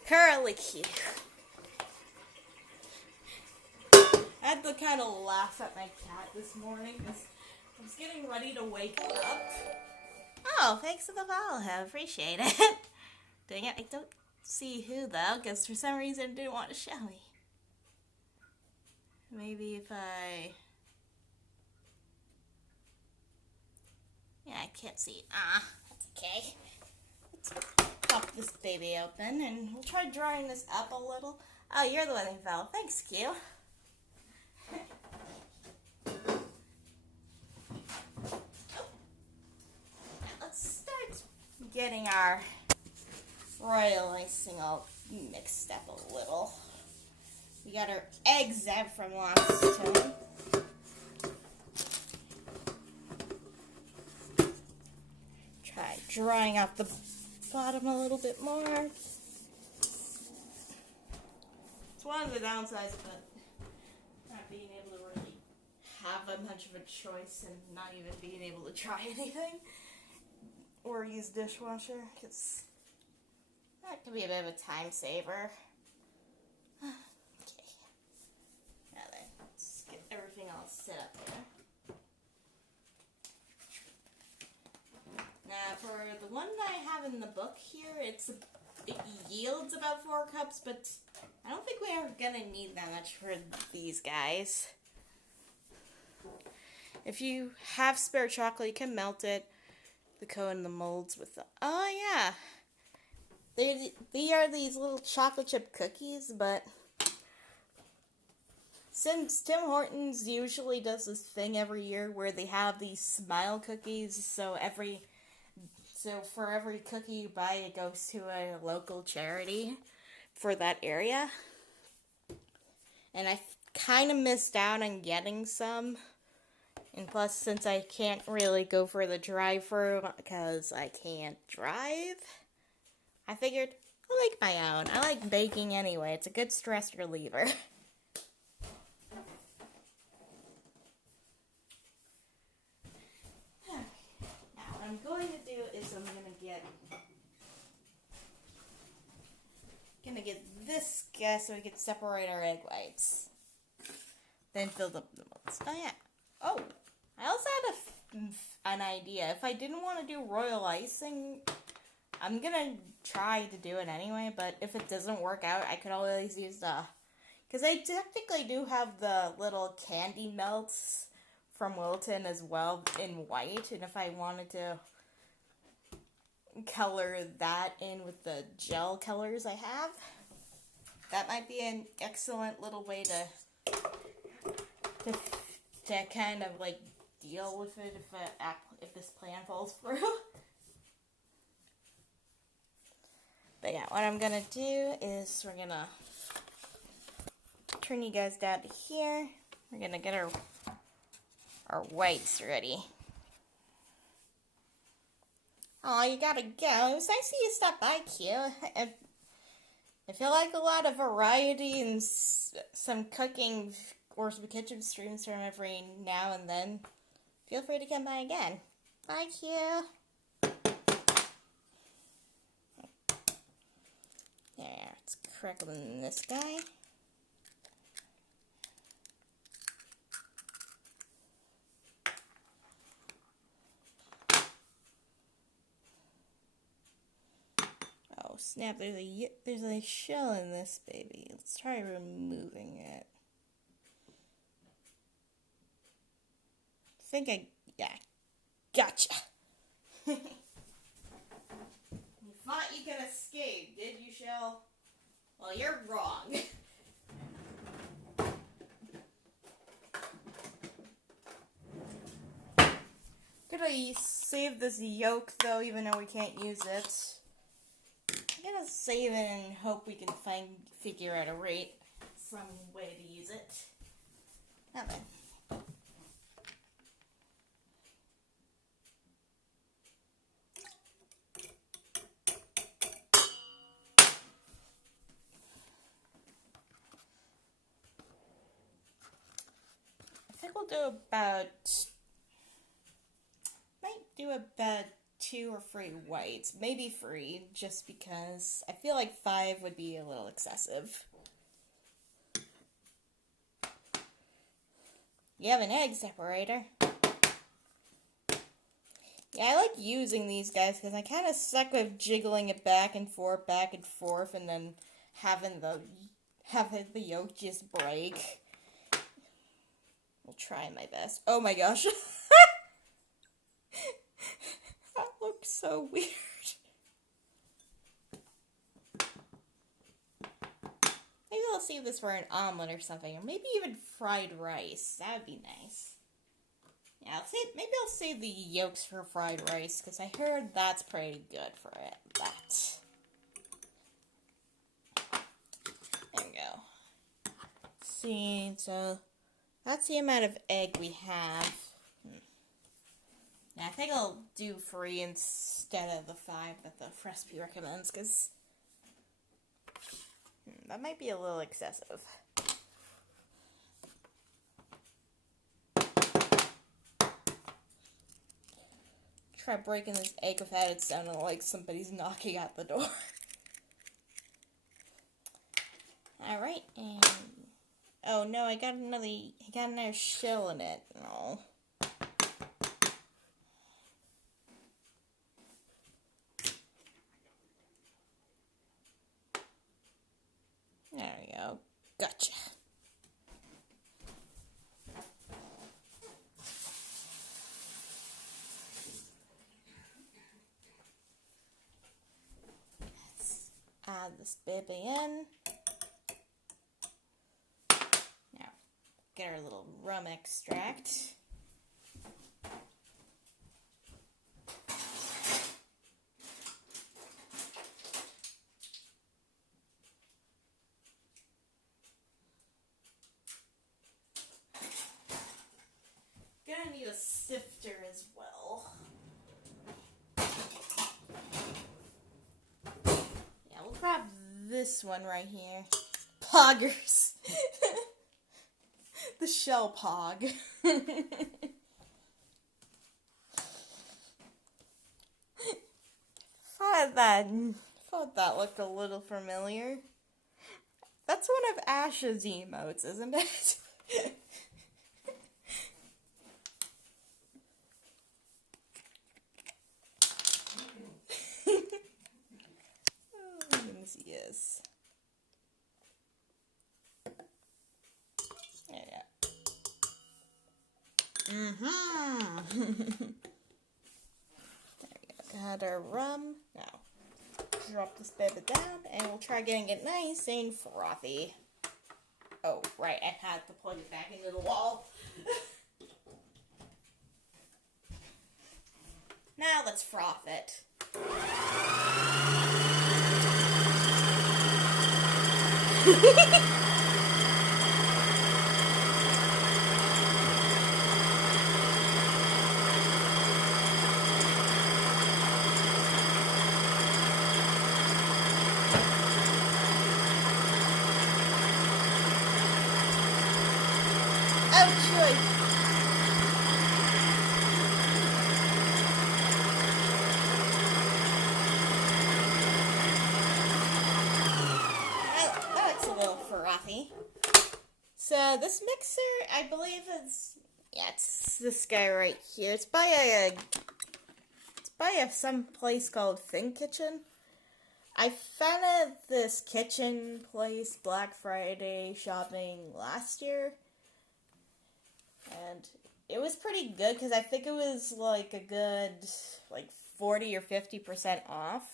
Curly Q. I had to kind of laugh at my cat this morning because I was getting ready to wake up. Oh, thanks for the follow. I appreciate it. Dang it, I don't see who though, because for some reason it didn't want to show me. Maybe if I... Yeah, I can't see. That's okay. Let's pop this baby open and we'll try drying this up a little. Oh, you're the one who fell. Thanks, Q. Let's start getting our royal icing all mixed up a little. We got our eggs out from last time. Try drying out the bottom a little bit more. It's one of the downsides of not being able to really have much of a choice and not even being able to try anything or use dishwasher, because that could be a bit of a time saver. Okay. Now then, let's get everything all set up there. Now, for the one that I have in the book here, it yields about 4 cups, but I don't think we're gonna need that much for these guys. If you have spare chocolate, you can melt it, the coat in the molds with the... Oh, yeah. They are these little chocolate chip cookies, but since Tim Hortons usually does this thing every year where they have these smile cookies, so for every cookie you buy, it goes to a local charity for that area. And I kind of missed out on getting some. And plus, since I can't really go for the drive-thru because I can't drive, I figured I'll make my own. I like baking anyway. It's a good stress reliever. this guy so we can separate our egg whites. Then fill up the molds. Oh yeah. Oh, I also had an idea. If I didn't want to do royal icing, I'm gonna try to do it anyway, but if it doesn't work out, I could always use because I technically do have the little candy melts from Wilton as well in white, and if I wanted to color that in with the gel colors I have, that might be an excellent little way to kind of like deal with it if this plan falls through. But yeah, what I'm gonna do is we're gonna turn you guys down to here. We're gonna get our whites ready. Oh, you gotta go. It was nice to see you stop by, Q. I feel like a lot of variety and some cooking or some kitchen streams from every now and then. Feel free to come by again. Bye, Q. There, let's crackle in this guy. Oh snap, there's a shell in this baby. Let's try removing it. Yeah, gotcha. You thought you could escape, did you, Shell? Well, you're wrong. Gonna save this yolk though, even though we can't use it. I'm gonna save it and hope we can figure out some way to use it. Now then. I think we'll do might do about 2 or 3 whites, maybe 3, just because I feel like 5 would be a little excessive. You have an egg separator. Yeah, I like using these guys because I kind of suck with jiggling it back and forth, and then having the yolk just break. I'll try my best. Oh my gosh. That looks so weird. Maybe I'll save this for an omelet or something, or maybe even fried rice. That would be nice. Yeah, maybe I'll save the yolks for fried rice, because I heard that's pretty good for it. There we go. Let's see, so that's the amount of egg we have. Yeah, I think I'll do 3 instead of the 5 that the recipe recommends, because that might be a little excessive. Try breaking this egg without it sounding like somebody's knocking at the door. Alright, and oh no, I got another shell in it. No. There we go. Gotcha. Let's add this baby in. Now, get our little rum extract. Gonna need a sifter as well. Yeah, we'll grab this one right here. Poggers. The shell pog. Thought that looked a little familiar. of Ash's emotes, isn't it? Oh, let me see this. There you go. There we go. Got our rum. Now, drop this baby down, and we'll try getting it nice and frothy. Oh, right, I had to plug it back into the wall. Now let's froth it. Oh, joy. That looks a little frothy. So this mixer, I believe it's this guy right here. It's by some place called Thing Kitchen. I found this kitchen place Black Friday shopping last year. And it was pretty good because I think it was like a good 40 or 50% off.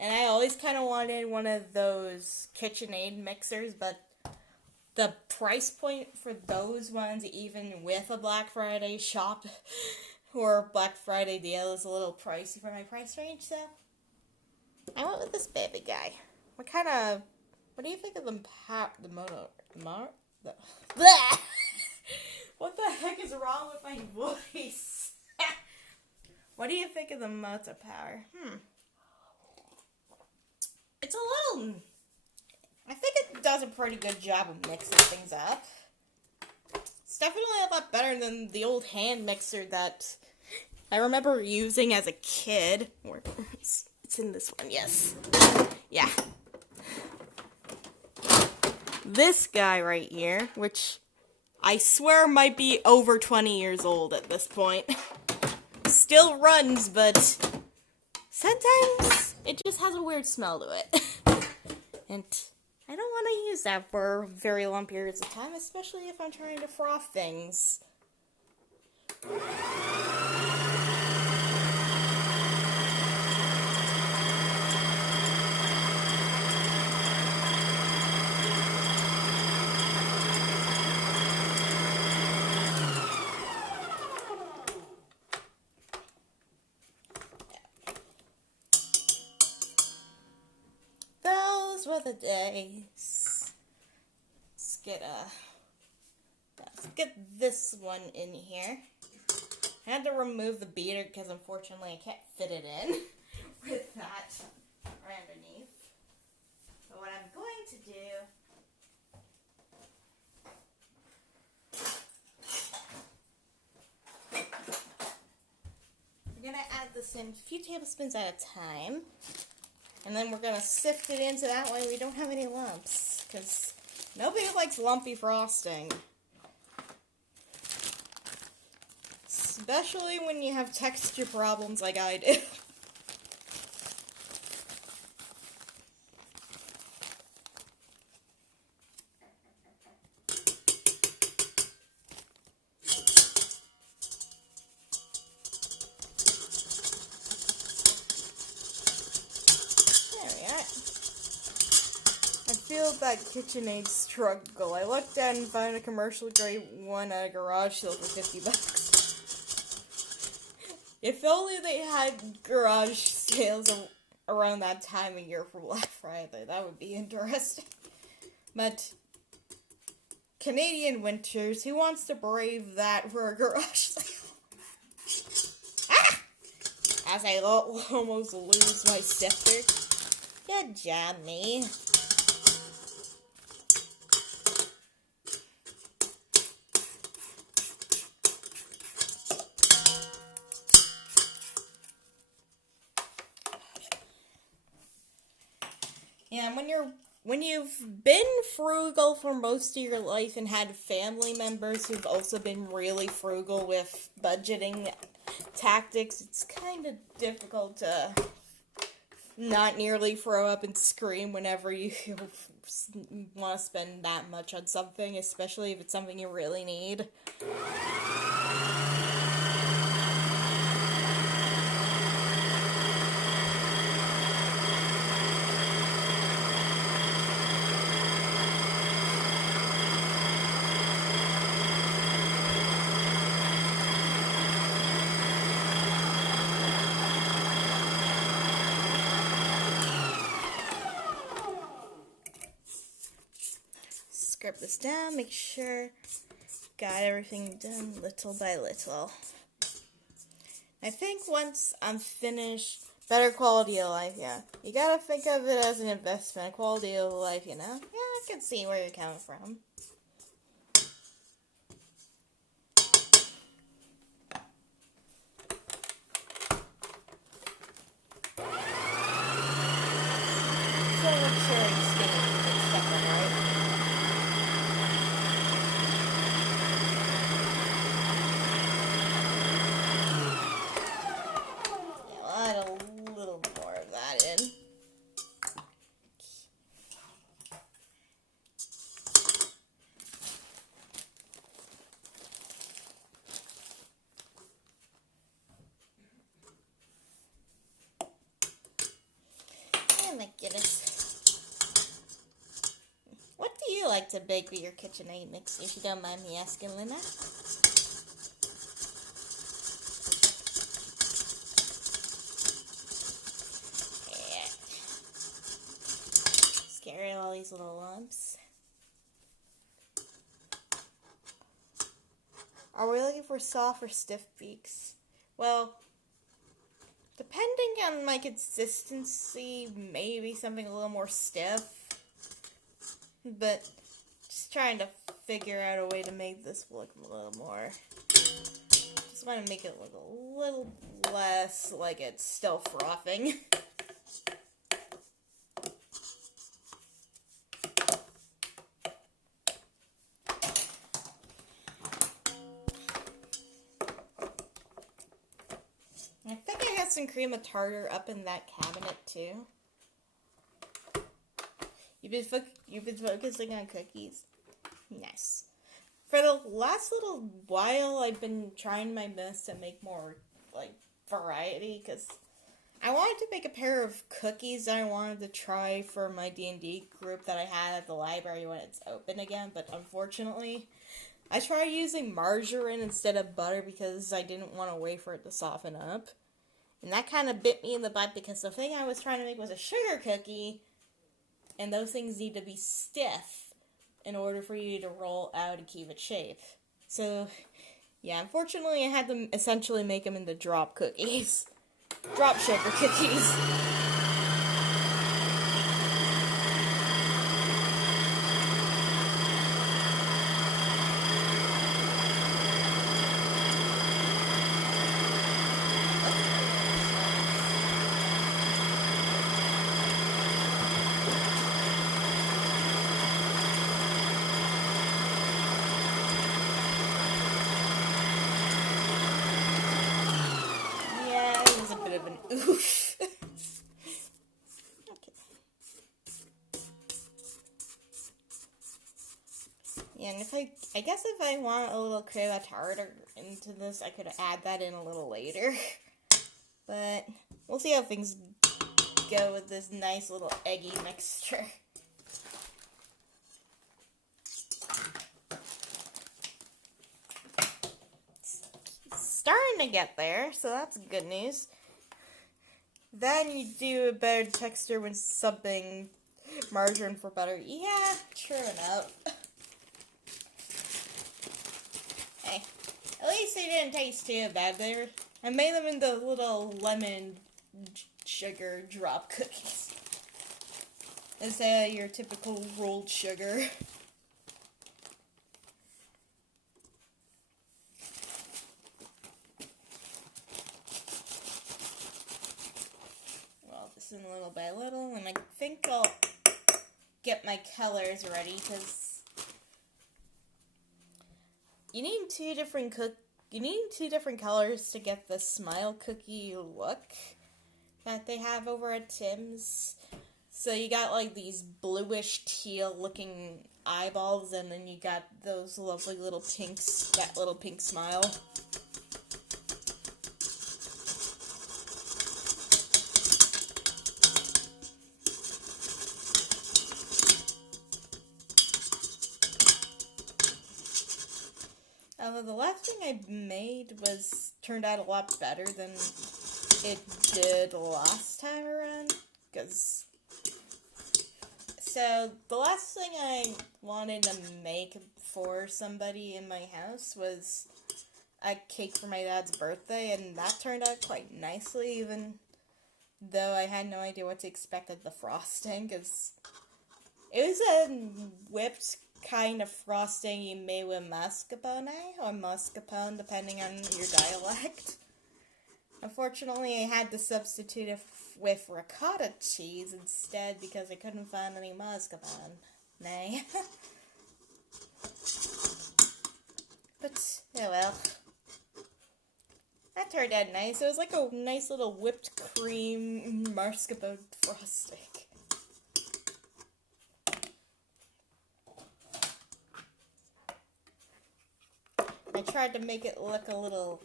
And I always kind of wanted one of those KitchenAid mixers, but the price point for those ones, even with a Black Friday shop or Black Friday deal, is a little pricey for my price range, so I went with this baby guy. What do you think of the what the heck is wrong with my voice? What do you think of the motor power? It's a little... I think it does a pretty good job of mixing things up. It's definitely a lot better than the old hand mixer that I remember using as a kid. It's in this one, yes. Yeah. This guy right here, which I swear might be over 20 years old at this point. Still runs, but sometimes it just has a weird smell to it. And I don't want to use that for very long periods of time, especially if I'm trying to froth things. Those were the days. Let's get this one in here. I had to remove the beater because unfortunately I can't fit it in with that right underneath. So what I'm going to do we're going to add this in a few tablespoons at a time. And then we're going to sift it in so that way we don't have any lumps. Because nobody likes lumpy frosting. Especially when you have texture problems like I do. That KitchenAid struggle. I looked at and found a commercial grade one at a garage sale for $50. If only they had garage sales around that time of year for Black Friday, that would be interesting. But Canadian winters, who wants to brave that for a garage sale? Ah! As I almost lose my sifter. Good job, me. Yeah, and when you're when you've been frugal for most of your life and had family members who've also been really frugal with budgeting tactics, it's kind of difficult to not nearly throw up and scream whenever you want to spend that much on something, especially if it's something you really need. Scrub this down, make sure got everything done little by little. I think once I'm finished, better quality of life, yeah. You gotta think of it as an investment, quality of life, you know? Yeah, I can see where you're coming from. So make sure it's getting mixed up, right? Yeah, we'll add a little more of that in. Oh my goodness. What do you like to bake with your KitchenAid mixer, if you don't mind me asking, Lena? Yeah. Scary, all these little lumps. Are we looking for soft or stiff beaks? Well, depending on my consistency, maybe something a little more stiff. But just trying to figure out a way to make this look a little more. Just want to make it look a little less like it's still frothing. I think I have some cream of tartar up in that cabinet too. You've been focusing on cookies. Nice. For the last little while, I've been trying my best to make more like variety because I wanted to make a pair of cookies that I wanted to try for my D&D group that I had at the library when it's open again. But unfortunately, I tried using margarine instead of butter because I didn't want to wait for it to soften up. And that kind of bit me in the butt because the thing I was trying to make was a sugar cookie. And those things need to be stiff in order for you to roll out and keep its shape. So, yeah, unfortunately I had to essentially make them into drop cookies. Drop sugar cookies. Oof. Okay. Yeah, and I guess if I want a little cream of tartar into this, I could add that in a little later. But we'll see how things go with this nice little eggy mixture. It's starting to get there, so that's good news. Then you do a better texture when subbing margarine for butter. Yeah, true enough. Hey, at least they didn't taste too bad. I made them into little lemon sugar drop cookies instead of your typical rolled sugar. In little by little, and I think I'll get my colors ready, because you need two different colors to get the smile cookie look that they have over at Tim's. So you got like these bluish teal looking eyeballs, and then you got those lovely little pinks, that little pink smile. Although the last thing I made turned out a lot better than it did last time around, so the last thing I wanted to make for somebody in my house was a cake for my dad's birthday, and that turned out quite nicely, even though I had no idea what to expect of the frosting, because it was a whipped kind of frosting you made with mascarpone, or mascarpone, depending on your dialect. Unfortunately, I had to substitute it with ricotta cheese instead, because I couldn't find any mascarpone. Nay. But, oh well. That turned out nice. It was like a nice little whipped cream mascarpone frosting. I tried to make it look a little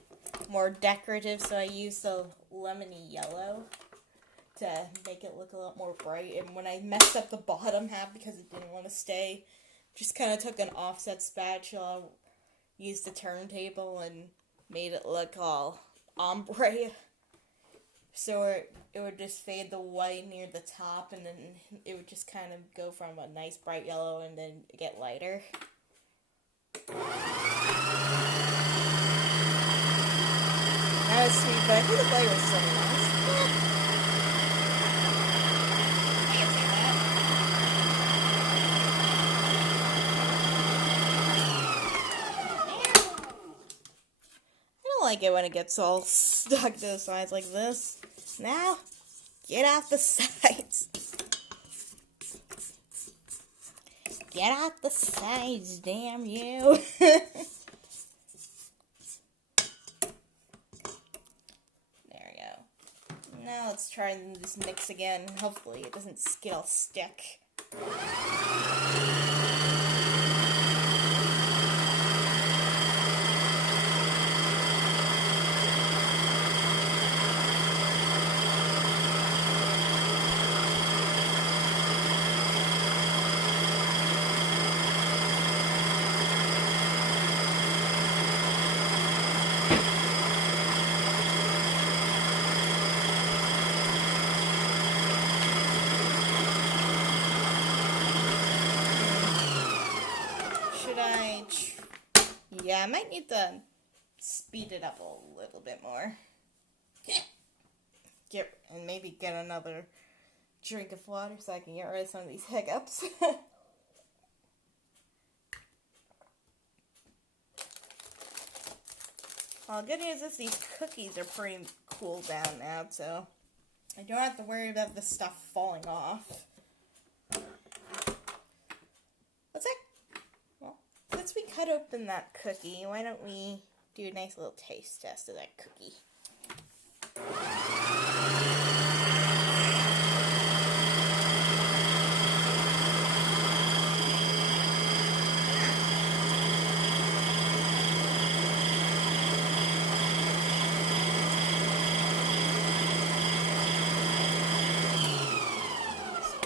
more decorative, so I used a lemony yellow to make it look a lot more bright. And when I messed up the bottom half because it didn't want to stay, just kind of took an offset spatula, used the turntable, and made it look all ombre. So it would just fade the white near the top, and then it would just kind of go from a nice bright yellow and then get lighter. That was sweet, but I think the flavor was so nice. I don't like it when it gets all stuck to the sides like this. Now, get out the sides. Get out the sides, damn you. Now let's try this mix again. Hopefully it doesn't get all stick. Yeah, I might need to speed it up a little bit more. And maybe get another drink of water so I can get rid of some of these hiccups. Well, good news is these cookies are pretty cooled down now, so I don't have to worry about this stuff falling off. What's that? Since we cut open that cookie, why don't we do a nice little taste test of that cookie?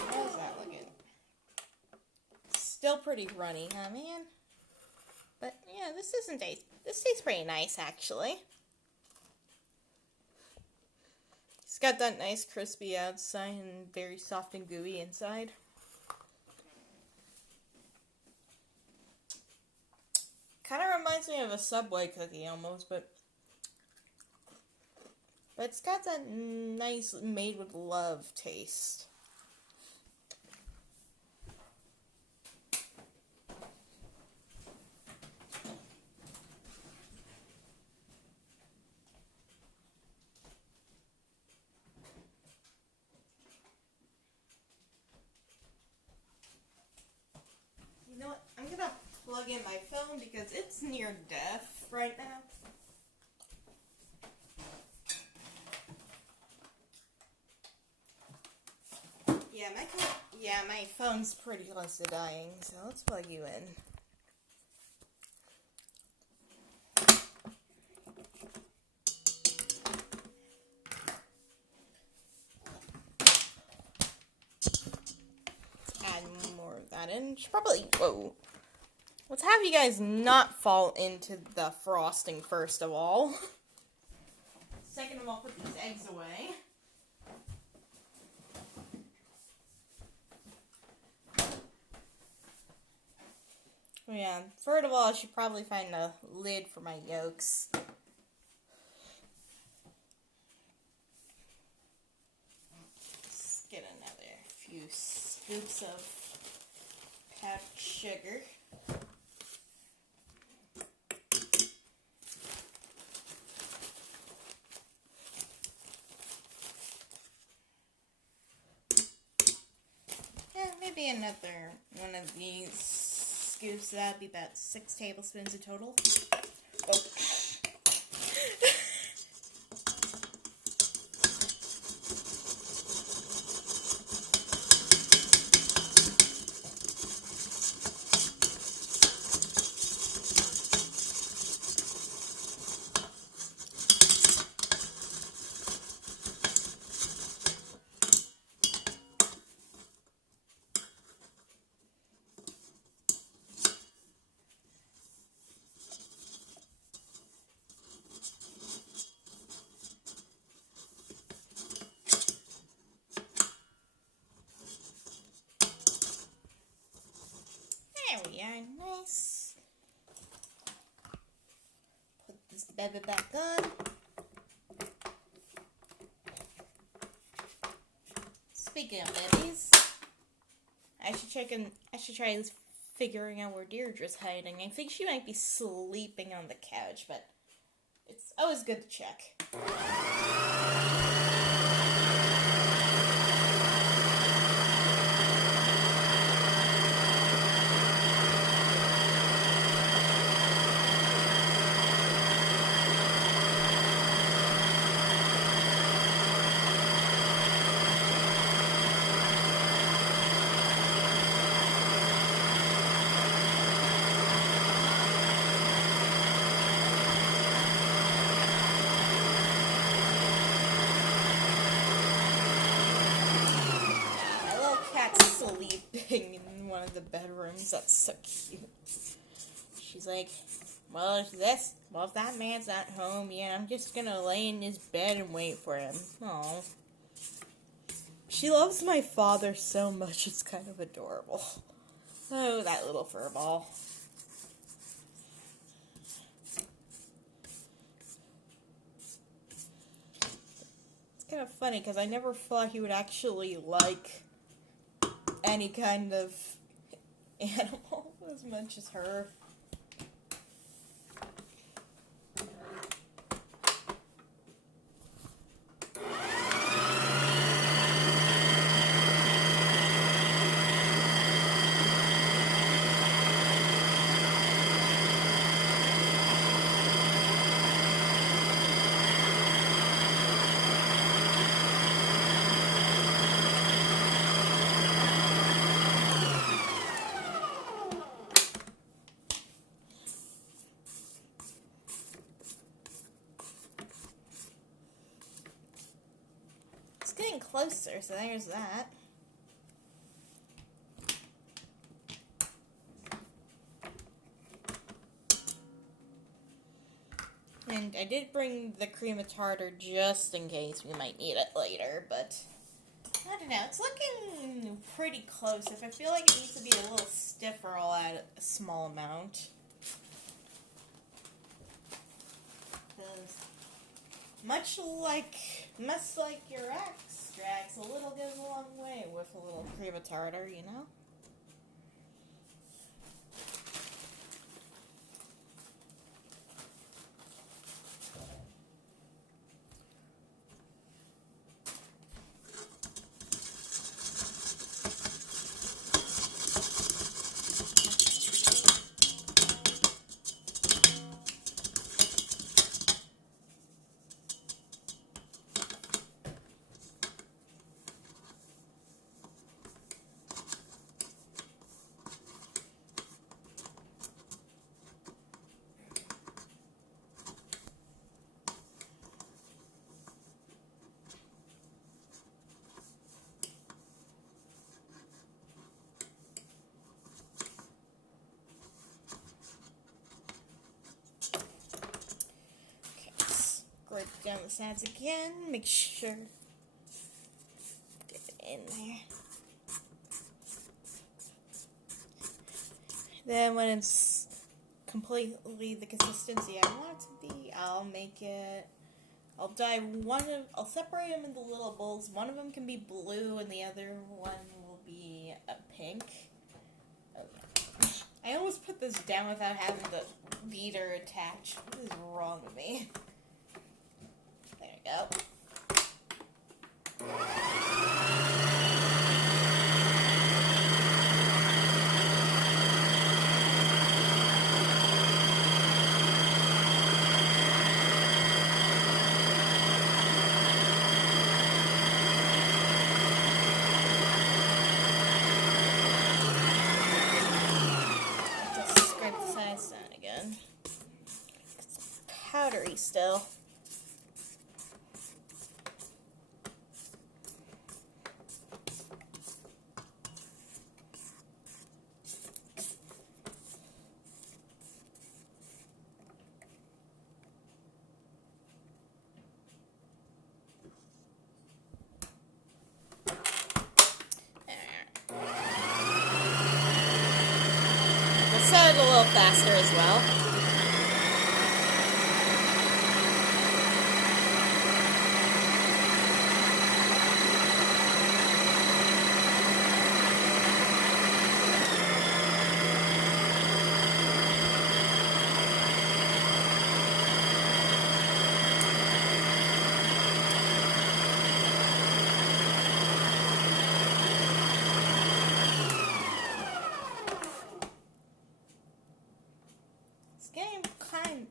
How's that looking? Still pretty runny, huh, man? But, yeah, this tastes pretty nice, actually. It's got that nice crispy outside and very soft and gooey inside. Kind of reminds me of a Subway cookie, almost, but it's got that nice made with love taste. plug in my phone because it's near death right now. My phone's pretty close to dying, so let's plug you in. Add more of that in. Should probably, whoa. Let's have you guys not fall into the frosting first of all. Second of all, put these eggs away. Yeah, third of all, I should probably find a lid for my yolks. Let's get another few scoops of powdered sugar. Yeah, maybe another one of these scoops. That'd be about 6 tablespoons in total. Oh. There we are, nice. Put this baby back on. Speaking of babies, I should try figuring out where Deirdre's hiding. I think she might be sleeping on the couch, but it's always good to check. Sleeping in one of the bedrooms. That's so cute. She's like, well, if that man's not home, yeah, I'm just gonna lay in his bed and wait for him. Aww. She loves my father so much, it's kind of adorable. Oh, that little furball. It's kind of funny, because I never thought he would actually like any kind of animal as much as her. It's getting closer, so there's that. And I did bring the cream of tartar just in case we might need it later, but I don't know. It's looking pretty close. If I feel like it needs to be a little stiffer, I'll add a small amount. Much like your extracts, a little goes a long way with a little cream of tartar, you know? sides again. Make sure. Get it in there. Then when it's completely the consistency I want it to be, I'll make it. I'll separate them into little bowls. One of them can be blue, and the other one will be a pink. Okay. I almost put this down without having the beater attached. What is wrong with me? There we go. Powdery still. Let's set it a little faster as well.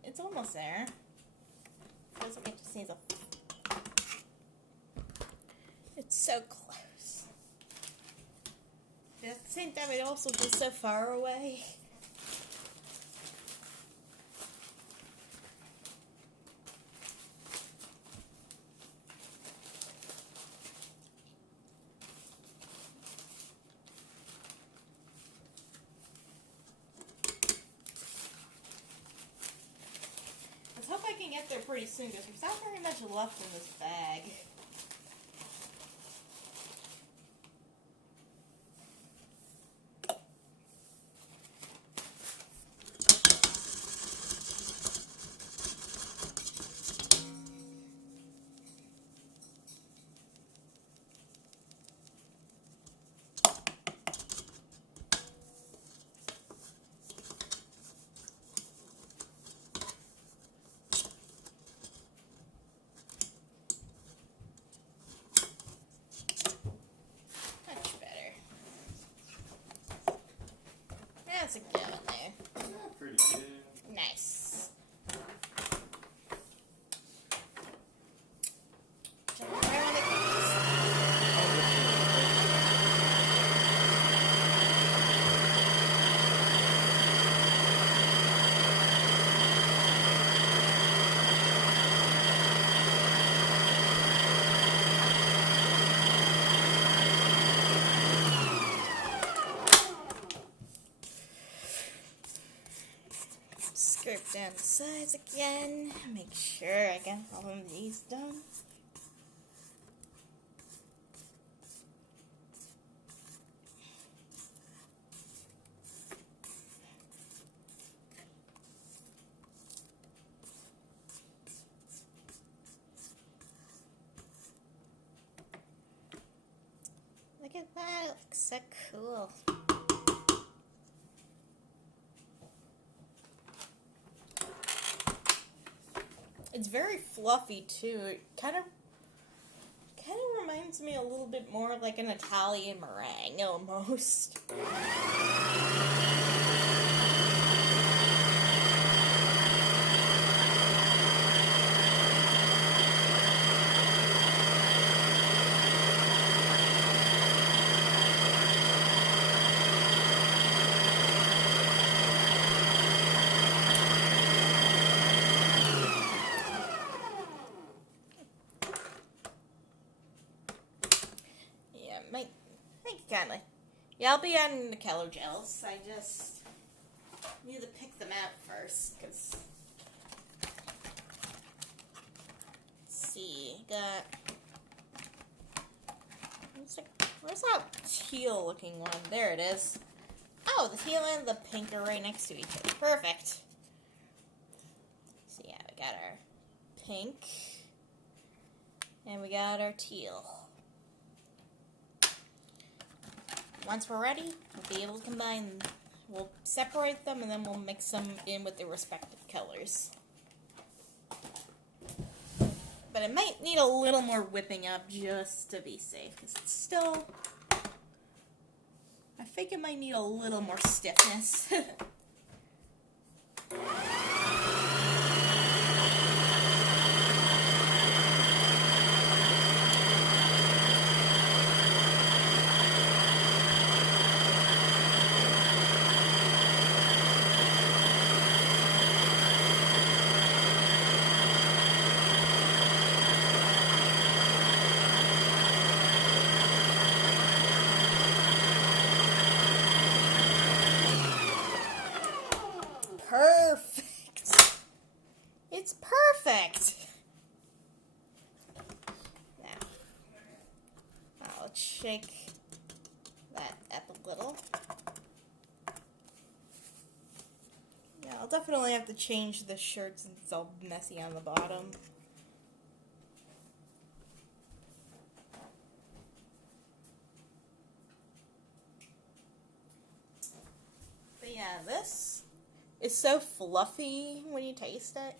It's almost there. Feels like it just needs a. It's so close. But at the same time, it also feels so far away. I can get there pretty soon because there's not very much left in this bag. That's a good one there. Yeah, pretty good. Nice. Jump right on the cookies. Scrape down the sides again. Make sure I got all of these done. Look at that, it looks so cool. It's very fluffy too. It kind of reminds me a little bit more like an Italian meringue almost. Kinda. Yeah, I'll be adding the color gels. I just need to pick them out first, because it's see, got... Where's that teal looking one? There it is. Oh, the teal and the pink are right next to each other. Perfect. So yeah, we got our pink. And we got our teal. Once we're ready, we'll be able to combine them. We'll separate them and then we'll mix them in with their respective colors. But it might need a little more whipping up just to be safe, because it's still... I think it might need a little more stiffness. Perfect. It's perfect. Now, let's shake that up a little. Yeah, I'll definitely have to change the shirt since it's all messy on the bottom. But yeah, this is so fluffy when you taste it,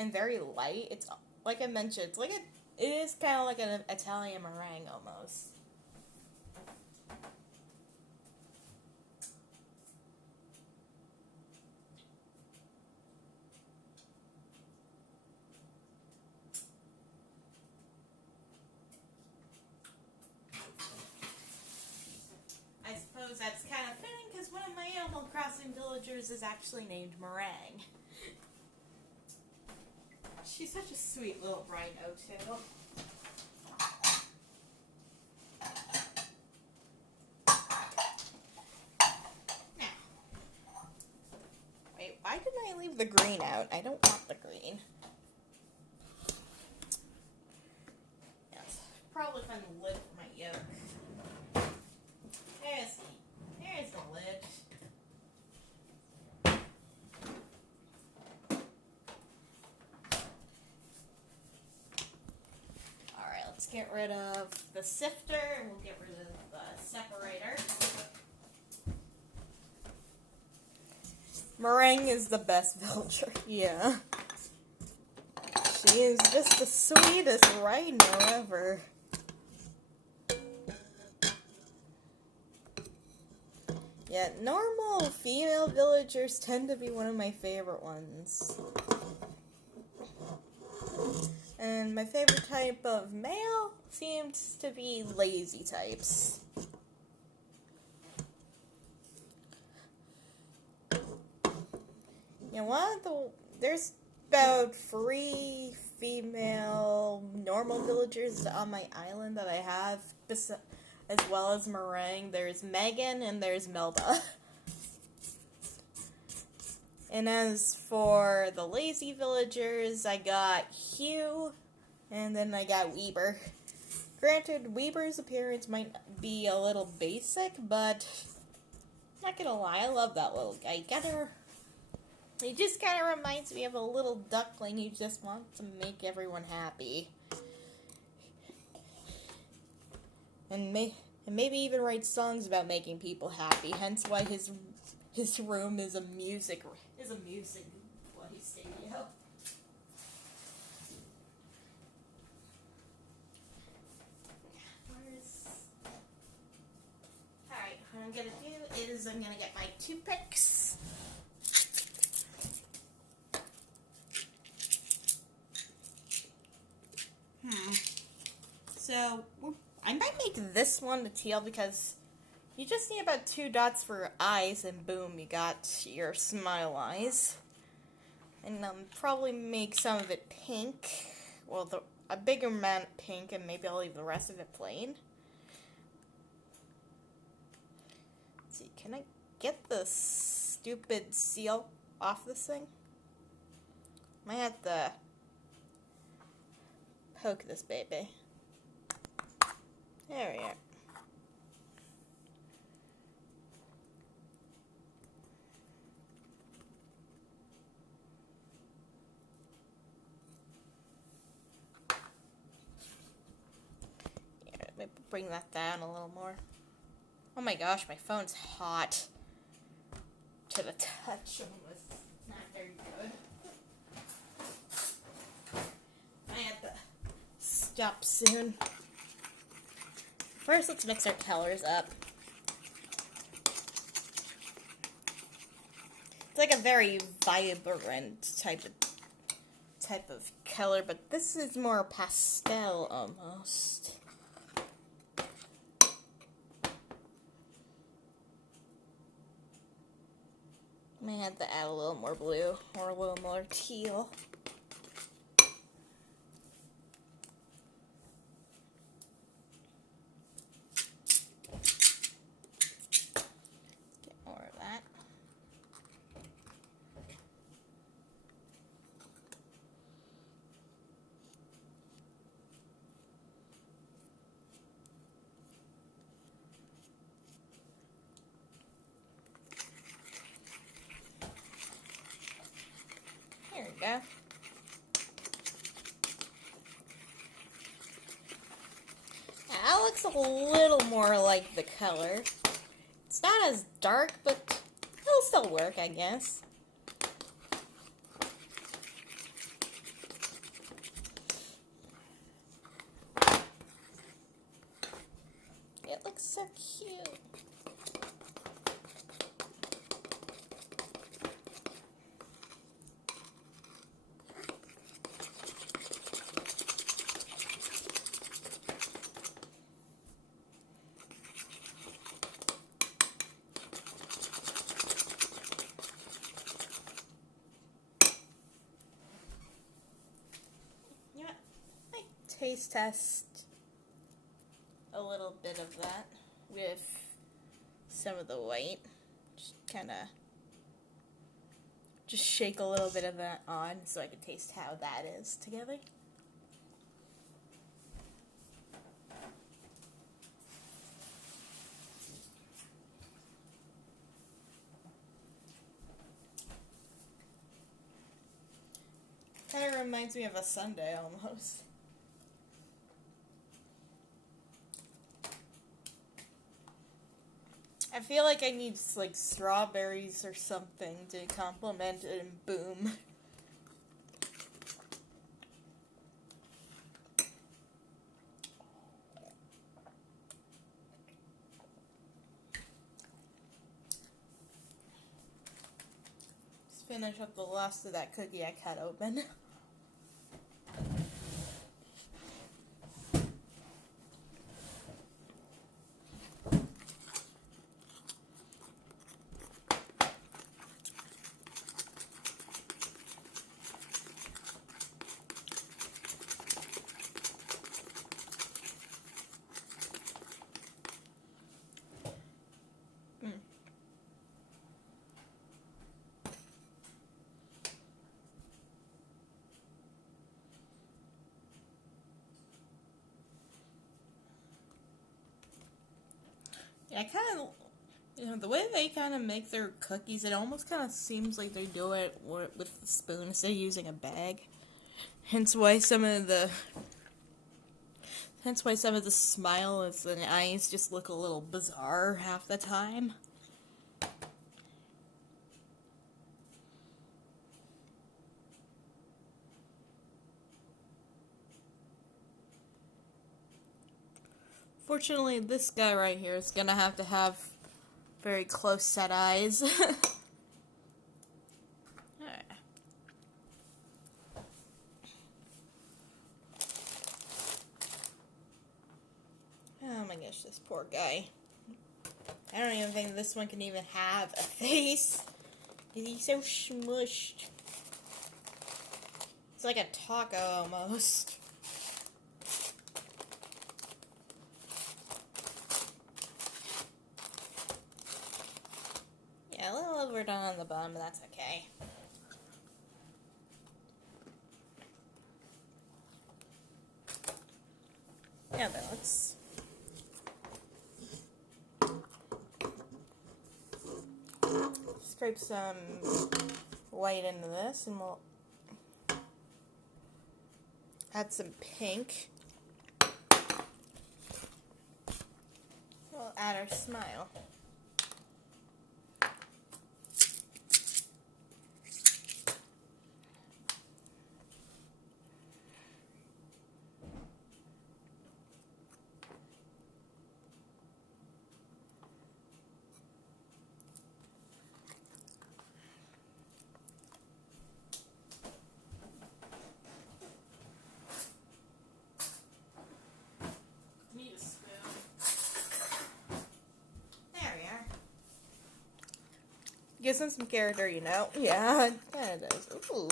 and very light. It's like I mentioned, it's like it is kind of like an Italian meringue almost. I suppose that's kind of fitting because one of my Animal Crossing villagers is actually named Meringue. She's such a sweet little rhino, too. Now, wait, why didn't I leave the green out? I don't want the green. Yes, probably find the lid for my yolk. There's the lid. Alright, let's get rid of the sifter and we'll get rid of the separator. Meringue is the best villager. Yeah. She is just the sweetest rhino ever. Yeah, normal female villagers tend to be one of my favorite ones. And my favorite type of male seems to be lazy types. You know, there's about 3 female normal villagers on my island that I have, as well as Meringue. There's Megan and there's Melba. And as for the lazy villagers, I got Hugh, and then I got Weber. Granted, Weber's appearance might be a little basic, but not gonna lie, I love that little guy. He just kind of reminds me of a little duckling who just wants to make everyone happy. And maybe even write songs about making people happy, hence why his room is a music studio. Alright, what I'm gonna do is I'm gonna get my toothpicks. So, I might make this one the teal because you just need about 2 dots for eyes and boom, you got your smile eyes. And probably make some of it pink. Well, a bigger amount pink, and maybe I'll leave the rest of it plain. Let's see, can I get the stupid seal off this thing? Might have to poke this baby. There we are. Here, let me bring that down a little more. Oh my gosh, my phone's hot to the touch. Almost not very good. I have to stop soon. First, let's mix our colors up. It's like a very vibrant type of color, but this is more pastel almost. May have to add a little more blue or a little more teal. Get more of that. There we go. That looks a little more like the color. It's not as dark, but it'll still work, I guess. It looks so cute. Taste test a little bit of that with some of the white. Just shake a little bit of that on so I can taste how that is together. Kind of reminds me of a sundae almost. I feel like I need like strawberries or something to complement it, and boom. Let's finish up the last of that cookie I cut open. Yeah, the way they kind of make their cookies, it almost kind of seems like they do it with the spoon instead of using a bag. Hence why some of the smiles and eyes just look a little bizarre half the time. Fortunately, this guy right here is gonna have to have very close set eyes. Alright. Oh my gosh, this poor guy. I don't even think this one can even have a face. He's so smushed. It's like a taco almost. Yeah, a little overdone on the bun, but that's okay. scrape some white into this, and we'll add some pink. We'll add our smile. Gives him some character, you know? Yeah, it kind of does. Ooh.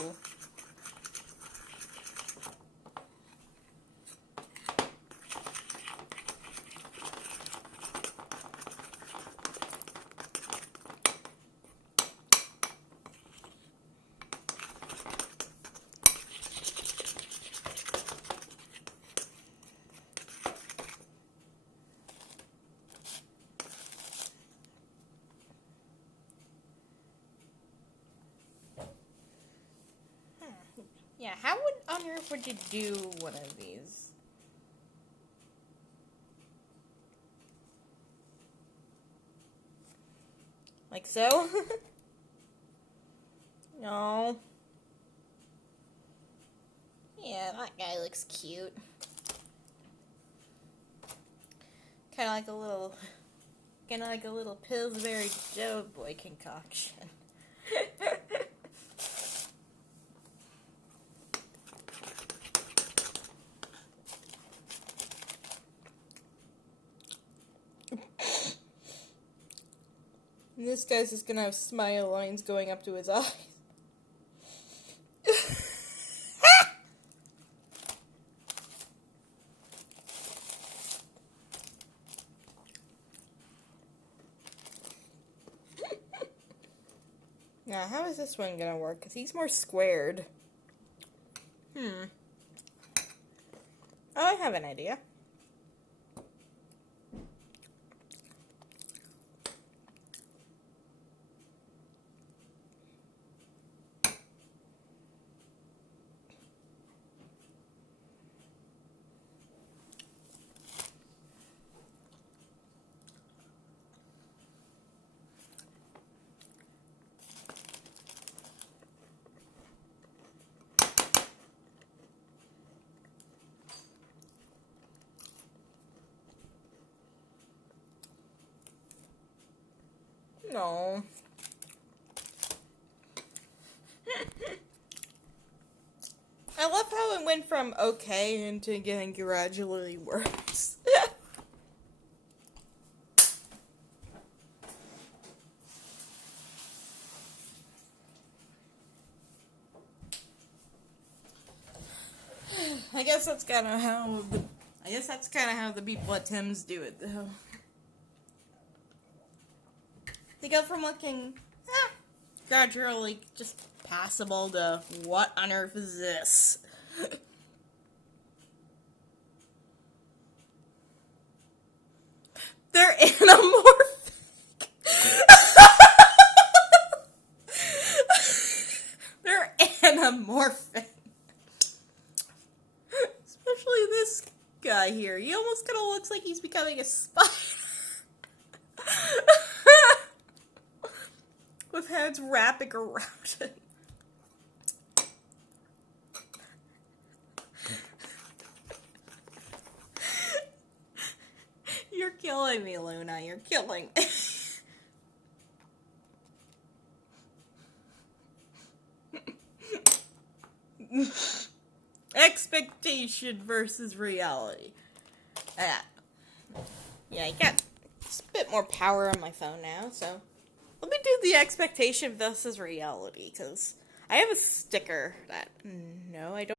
Yeah, how on earth would you do one of these? Like so? No. Yeah, that guy looks cute. Kind of like a little Pillsbury Doughboy concoction. And this guy's just gonna have smile lines going up to his eyes. Now, how is this one gonna work? Because he's more squared. Oh, I have an idea. No. I love how it went from okay into getting gradually worse. I guess that's kind of how the people at Tim's do it, though. They go from looking gradually just passable to what on earth is this? They're anamorphic. They're anamorphic. Especially this guy here. He almost kind of looks like he's becoming a spider. With heads wrapping around it. You're killing me, Luna. You're killing me. Expectation versus reality. Yeah, I got a bit more power on my phone now, so let me do the expectation versus reality, because I have a sticker that, no, I don't.